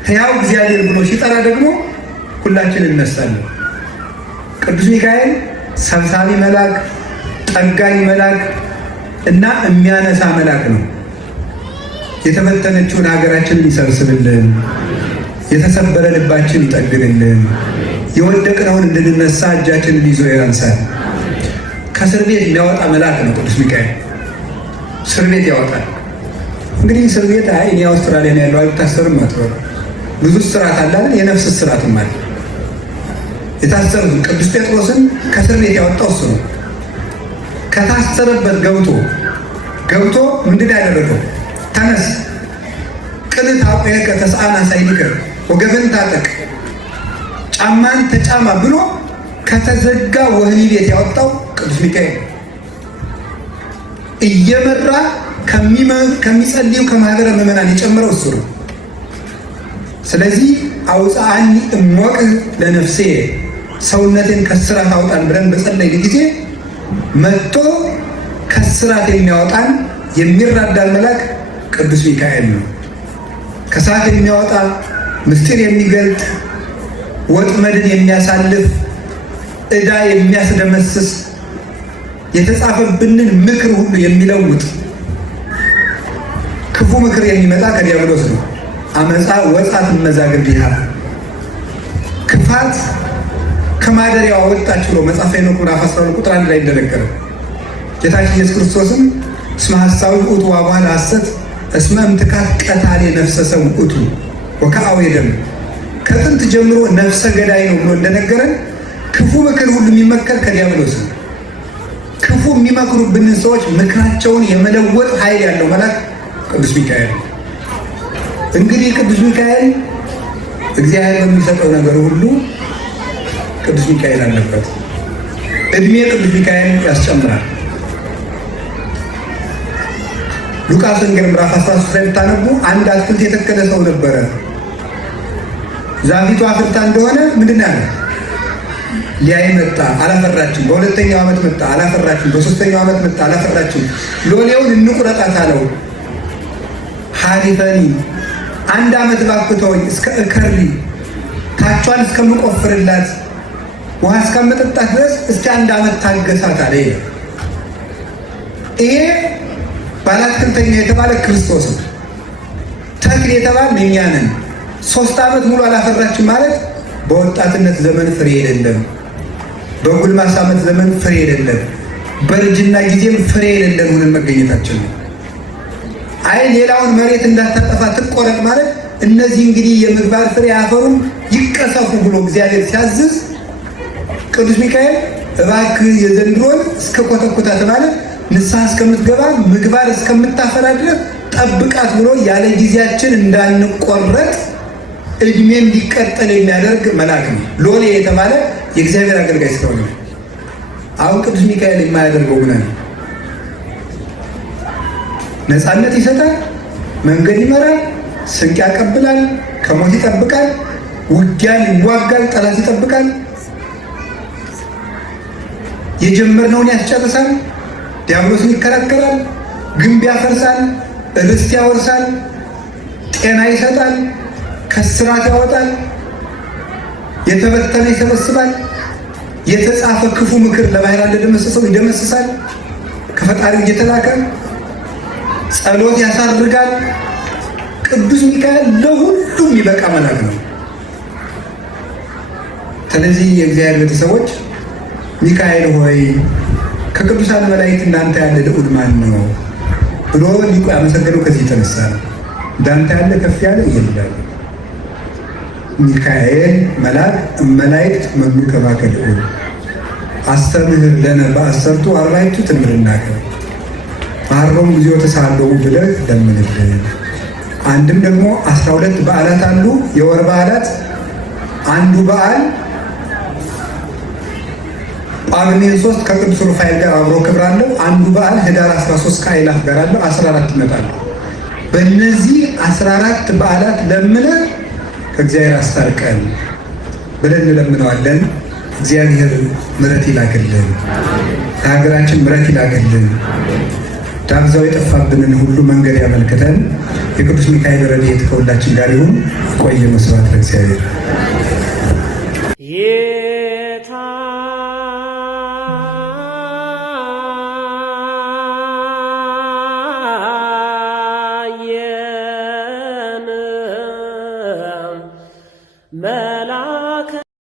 ሕያው እግዚአብሔር ብሎ ሲጠራ ደግሞ ሁላችን እነሳለን። ቅዱስ ሚካኤል ሰብሳቢ መልአክ፣ ጠጋኝ መልአክ እና የሚያነሳ መልአክ ነው። የተበተነችውን ሀገራችንን ይሰብስብልን፣ የተሰበረ ልባችን ይጠግንልን፣ የወደቅነውን እንድንነሳ እጃችንን ይዞ ያንሳል። ከእስር ቤት የሚያወጣ መልአክ ነው ቅዱስ ሚካኤል። እስር ቤት ያወጣል። እንግዲህ እስር ቤት እኔ አውስትራሊያ ነው ያለው አይታሰርም አትበሉ። ብዙ ስርዓት አለ፣ የነፍስ ስርዓትም አለ። የታሰሩት ቅዱስ ጴጥሮስን ከእስር ቤት ያወጣው እሱ ነው። ከታሰረበት ገብቶ ምንድን ያደረገው? ተነስ ቅንት አውቀከ ተስአና ሳይድከ ወገበን ታጠቅ፣ ጫማን ተጫማ ብሎ ከተዘጋ ወህኒ ቤት ያወጣው ቅዱስ ሚካኤል እየመራ ከሚጸልዩ ከማህበረ ምዕመናን የጨመረው እሱ ነው። ስለዚህ አውፃአኒ እሞቅ ለነፍሴ ሰውነቴን ከስራት አውጣን ብለን በጸለይን ጊዜ መጥቶ ከስራት የሚያወጣን የሚራዳን መልአክ ቅዱስ ሚካኤል ነው። ከሰዓት የሚያወጣ ምስጢር የሚገልጥ ወጥመድን የሚያሳልፍ ዕዳ የሚያስደመስስ የተጻፈብንን ምክር ሁሉ የሚለውጥ ክፉ ምክር የሚመጣ ከዲያብሎስ ነው። አመፃ ወጻት መዛግብቲሃ ክፋት ከማደሪያው ወጣች ብሎ መጽሐፈ ሄኖክ ምዕራፍ 12 ቁጥር 1 ላይ እንደነገረ ጌታችን ኢየሱስ ክርስቶስም እስመ ሐሳዊ ውእቱ ወአቡኃ ለሐሰት እስመ እምትካት ቀታሌ ነፍሰ ሰው ውእቱ ወከአው የደም ከጥንት ጀምሮ ነፍሰ ገዳይ ነው ብሎ እንደነገረን ክፉ ምክር ሁሉ የሚመከር ከዲያብሎስ ነው። ክፉ የሚመክሩብንን ሰዎች ምክራቸውን የመለወጥ ኃይል ያለው መልአክ ቅዱስ ሚካኤል ነው። እንግዲህ ቅዱስ ሚካኤል እግዚአብሔር በሚሰጠው ነገር ሁሉ ቅዱስ ሚካኤል አለበት። እድሜ ቅዱስ ሚካኤል ያስጨምራል። ሉቃስ ወንጌል ምዕራፍ 13 ላይ ብታነቡ አንድ አትክልት የተከለ ሰው ነበረ። ዛፊቱ አፍርታ እንደሆነ ምንድን ነው ያለው? ሊያይ መጣ፣ አላፈራችም። በሁለተኛው ዓመት መጣ፣ አላፈራችም። በሶስተኛው ዓመት መጣ፣ አላፈራችም። ሎሌውን እንቁረጣት አለው። ሀሊፈኒ አንድ ዓመት ባክተውኝ እስከ እከሪ ታቿን እስከምቆፍርላት ውሃ እስከምጠጣት ድረስ እስከ አንድ ዓመት ታገሳት አለ። ይሄ ባለአትክልተኛ የተባለ ክርስቶስ ነው። ተክል የተባለ እኛ ነን። 3 ዓመት ሙሉ አላፈራችም ማለት በወጣትነት ዘመን ፍሬ የሌለም፣ በጉልማሳ ዓመት ዘመን ፍሬ የሌለም፣ በእርጅና ጊዜም ፍሬ የሌለም ሆነን መገኘታችን ነው። አይ ሌላውን መሬት እንዳታጠፋ ትቆረጥ ማለት እነዚህ እንግዲህ የምግባር ፍሬ አፈሩም ይቀሰፉ ብሎ እግዚአብሔር ሲያዝዝ ቅዱስ ሚካኤል እባክህ የዘንድሮን እስከ ኮተኮታት ማለት ንስሐ እስከምትገባ ምግባር እስከምታፈራ ድረስ ጠብቃት ብሎ ያለ ጊዜያችን እንዳንቆረጥ እድሜም ሊቀጠል የሚያደርግ መልአክ ነው። ሎሌ የተባለ የእግዚአብሔር አገልጋይ ስለሆነ አሁን ቅዱስ ሚካኤል የማያደርገው ምን ነው? ነፃነት ይሰጣል፣ መንገድ ይመራል፣ ስንቅ ያቀብላል፣ ከሞት ይጠብቃል፣ ውጊያን ይዋጋል፣ ጠላት ይጠብቃል፣ የጀመርነውን ያስጨርሳል፣ ዲያብሎስን ይከራከራል፣ ግንብ ያፈርሳል፣ ርስት ያወርሳል፣ ጤና ይሰጣል፣ ከስራት ያወጣል፣ የተበተነ ይሰበስባል፣ የተጻፈ ክፉ ምክር ለባህር እንደደመሰሰው ይደመስሳል፣ ከፈጣሪ እየተላከ ጸሎት ያሳርጋል። ቅዱስ ሚካኤል ለሁሉም ይበቃ መልአክ ነው። ስለዚህ የእግዚአብሔር ቤተሰቦች ሚካኤል ሆይ ከቅዱሳን መላእክት እንዳንተ ያለ ልዑል ማን ነው ብሎ ሊቁ ያመሰገነው ከዚህ የተነሳ እንዳንተ ያለ ከፍ ያለ የለም። ሚካኤል መልአክ መላእክት መኑ ከማከ ልዑል አስተምህር ለነ በአሰርቱ አርባዕቱ ትንብርናከ ማሮም ጊዜው ተሳለው ብለህ ለምንልን። አንድም ደግሞ 12 በዓላት አሉ፣ የወር በዓላት። አንዱ በዓል ጳጉሜን 3 ከቅዱስ ሩፋኤል ጋር አብሮ ክብር አለው። አንዱ በዓል ህዳር 13 ከአእላፍ ጋር አለው። 14 ይመጣሉ። በእነዚህ 14 በዓላት ለምነን ከእግዚአብሔር አስታርቀን ብለን እንለምነዋለን። እግዚአብሔር ምሕረት ይላክልን፣ ለሀገራችን ምሕረት ይላክልን። ዳብዛው የጠፋብንን ሁሉ መንገድ ያመልክተን። የቅዱስ ሚካኤል ረድኤት ከሁላችን ጋር ይሁን። ቆየ። መስዋዕት ለእግዚአብሔር።